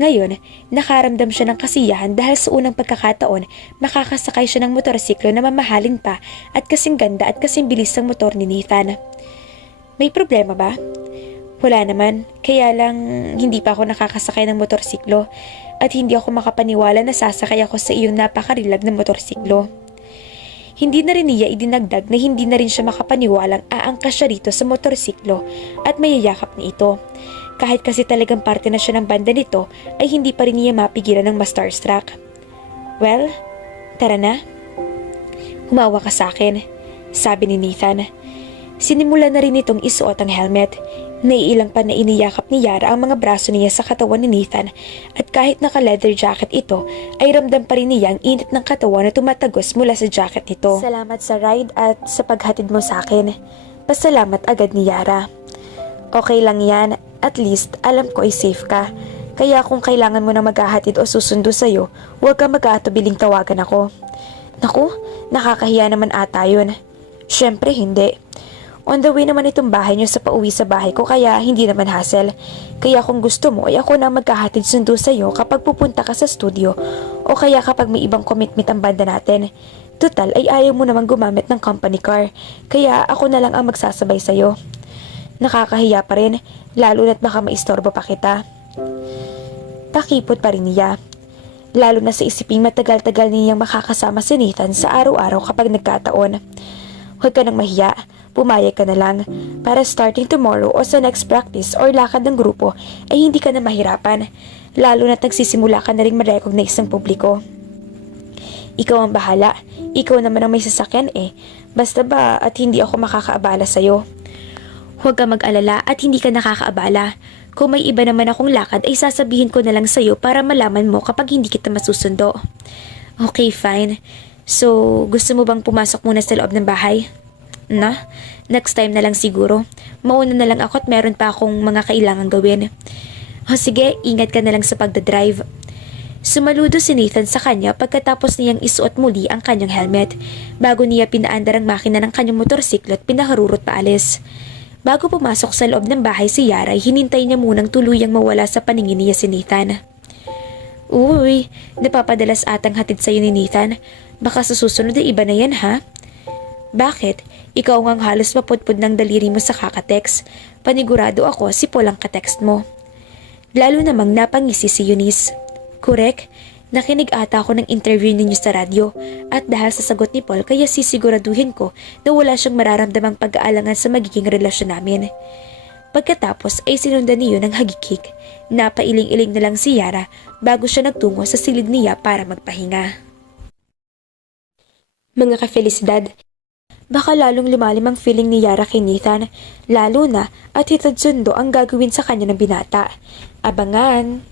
Ngayon, nakaramdam siya ng kasiyahan dahil sa unang pagkakataon makakasakay siya ng motorsiklo na mamahalin pa at kasing ganda at kasing bilis ng motor ni Nathan. May problema ba? Wala naman, kaya lang hindi pa ako nakakasakay ng motorsiklo at hindi ako makapaniwala na sasakay ako sa iyong napakarilag na motorsiklo. Hindi na rin niya idinagdag na hindi na rin siya makapaniwalang aangkas siya rito sa motorsiklo at mayayakap ni ito. Kahit kasi talagang parte na siya ng banda nito ay hindi pa rin niya mapigilan ng ma-starstruck. Well, tara na. Humawa ka sa akin, sabi ni Nathan. Sinimula na rin itong isuot ang helmet. Naiilang pa na iniyakap ni Yara ang mga braso niya sa katawan ni Nathan at kahit naka-leather jacket ito ay ramdam pa rin niya ang init ng katawan na tumatagos mula sa jacket nito. Salamat sa ride at sa paghatid mo sa akin. Pasalamat agad ni Yara. Okay lang yan, at least alam ko ay safe ka. Kaya kung kailangan mo na maghahatid o susundo sa'yo, huwag ka mag-aatubiling tawagan ako. Naku, nakakahiya naman ata yun. Syempre hindi. On the way naman itong bahay niyo sa pauwi sa bahay ko kaya hindi naman hassle. Kaya kung gusto mo ay ako na maghahatid sundo sa'yo kapag pupunta ka sa studio o kaya kapag may ibang commitment ang banda natin. Total ay ayaw mo naman gumamit ng company car kaya ako na lang ang magsasabay sa'yo. Nakakahiya pa rin lalo na't baka maistorbo pa kita. Pakipot pa rin niya. Lalo na sa isiping matagal-tagal niyang makakasama si Nathan sa araw-araw kapag nagkataon. Huwag ka nang mahiya. Pumayag ka na lang para starting tomorrow o sa next practice or lakad ng grupo ay hindi ka na mahirapan, lalo na nagsisimula ka na rin ma-recognize ng publiko. Ikaw ang bahala, ikaw naman ang may sasakyan basta ba at hindi ako makakaabala sa'yo. Huwag ka mag-alala at hindi ka nakakaabala. Kung may iba naman akong lakad ay sasabihin ko na lang sa'yo para malaman mo kapag hindi kita masusundo. Okay, fine. So, gusto mo bang pumasok muna sa loob ng bahay? Na, next time na lang siguro. Mauna na lang ako at meron pa akong mga kailangan gawin. O sige, ingat ka na lang sa pagdadrive. Sumaludo si Nathan sa kanya pagkatapos niyang isuot muli ang kanyang helmet bago niya pinaandar ang makina ng kanyang motorsiklo at pinaharurot paalis. Bago pumasok sa loob ng bahay si Yara, hinintay niya munang tuluyang mawala sa paningin niya si Nathan. Uy, napapadalas atang hatid sa'yo ni Nathan. Baka sa susunod ay iba na yan ha? Bakit? Ikaw ngang halos mapudpud ng daliri mo sa kakatext. Panigurado ako si Paul ang katext mo. Lalo namang napangisi si Eunice. Correct? Nakinig ata ako ng interview ninyo sa radyo at dahil sa sagot ni Paul kaya sisiguraduhin ko na wala siyang mararamdamang pag-aalangan sa magiging relasyon namin. Pagkatapos ay sinundan niyo ng hagikik. Napailing-iling na lang si Yara bago siya nagtungo sa silid niya para magpahinga. Mga ka-felicidad, baka lalong lumalim ang feeling ni Yara kay Nathan, lalo na at hitad sundo ang gagawin sa kanya ng binata. Abangan!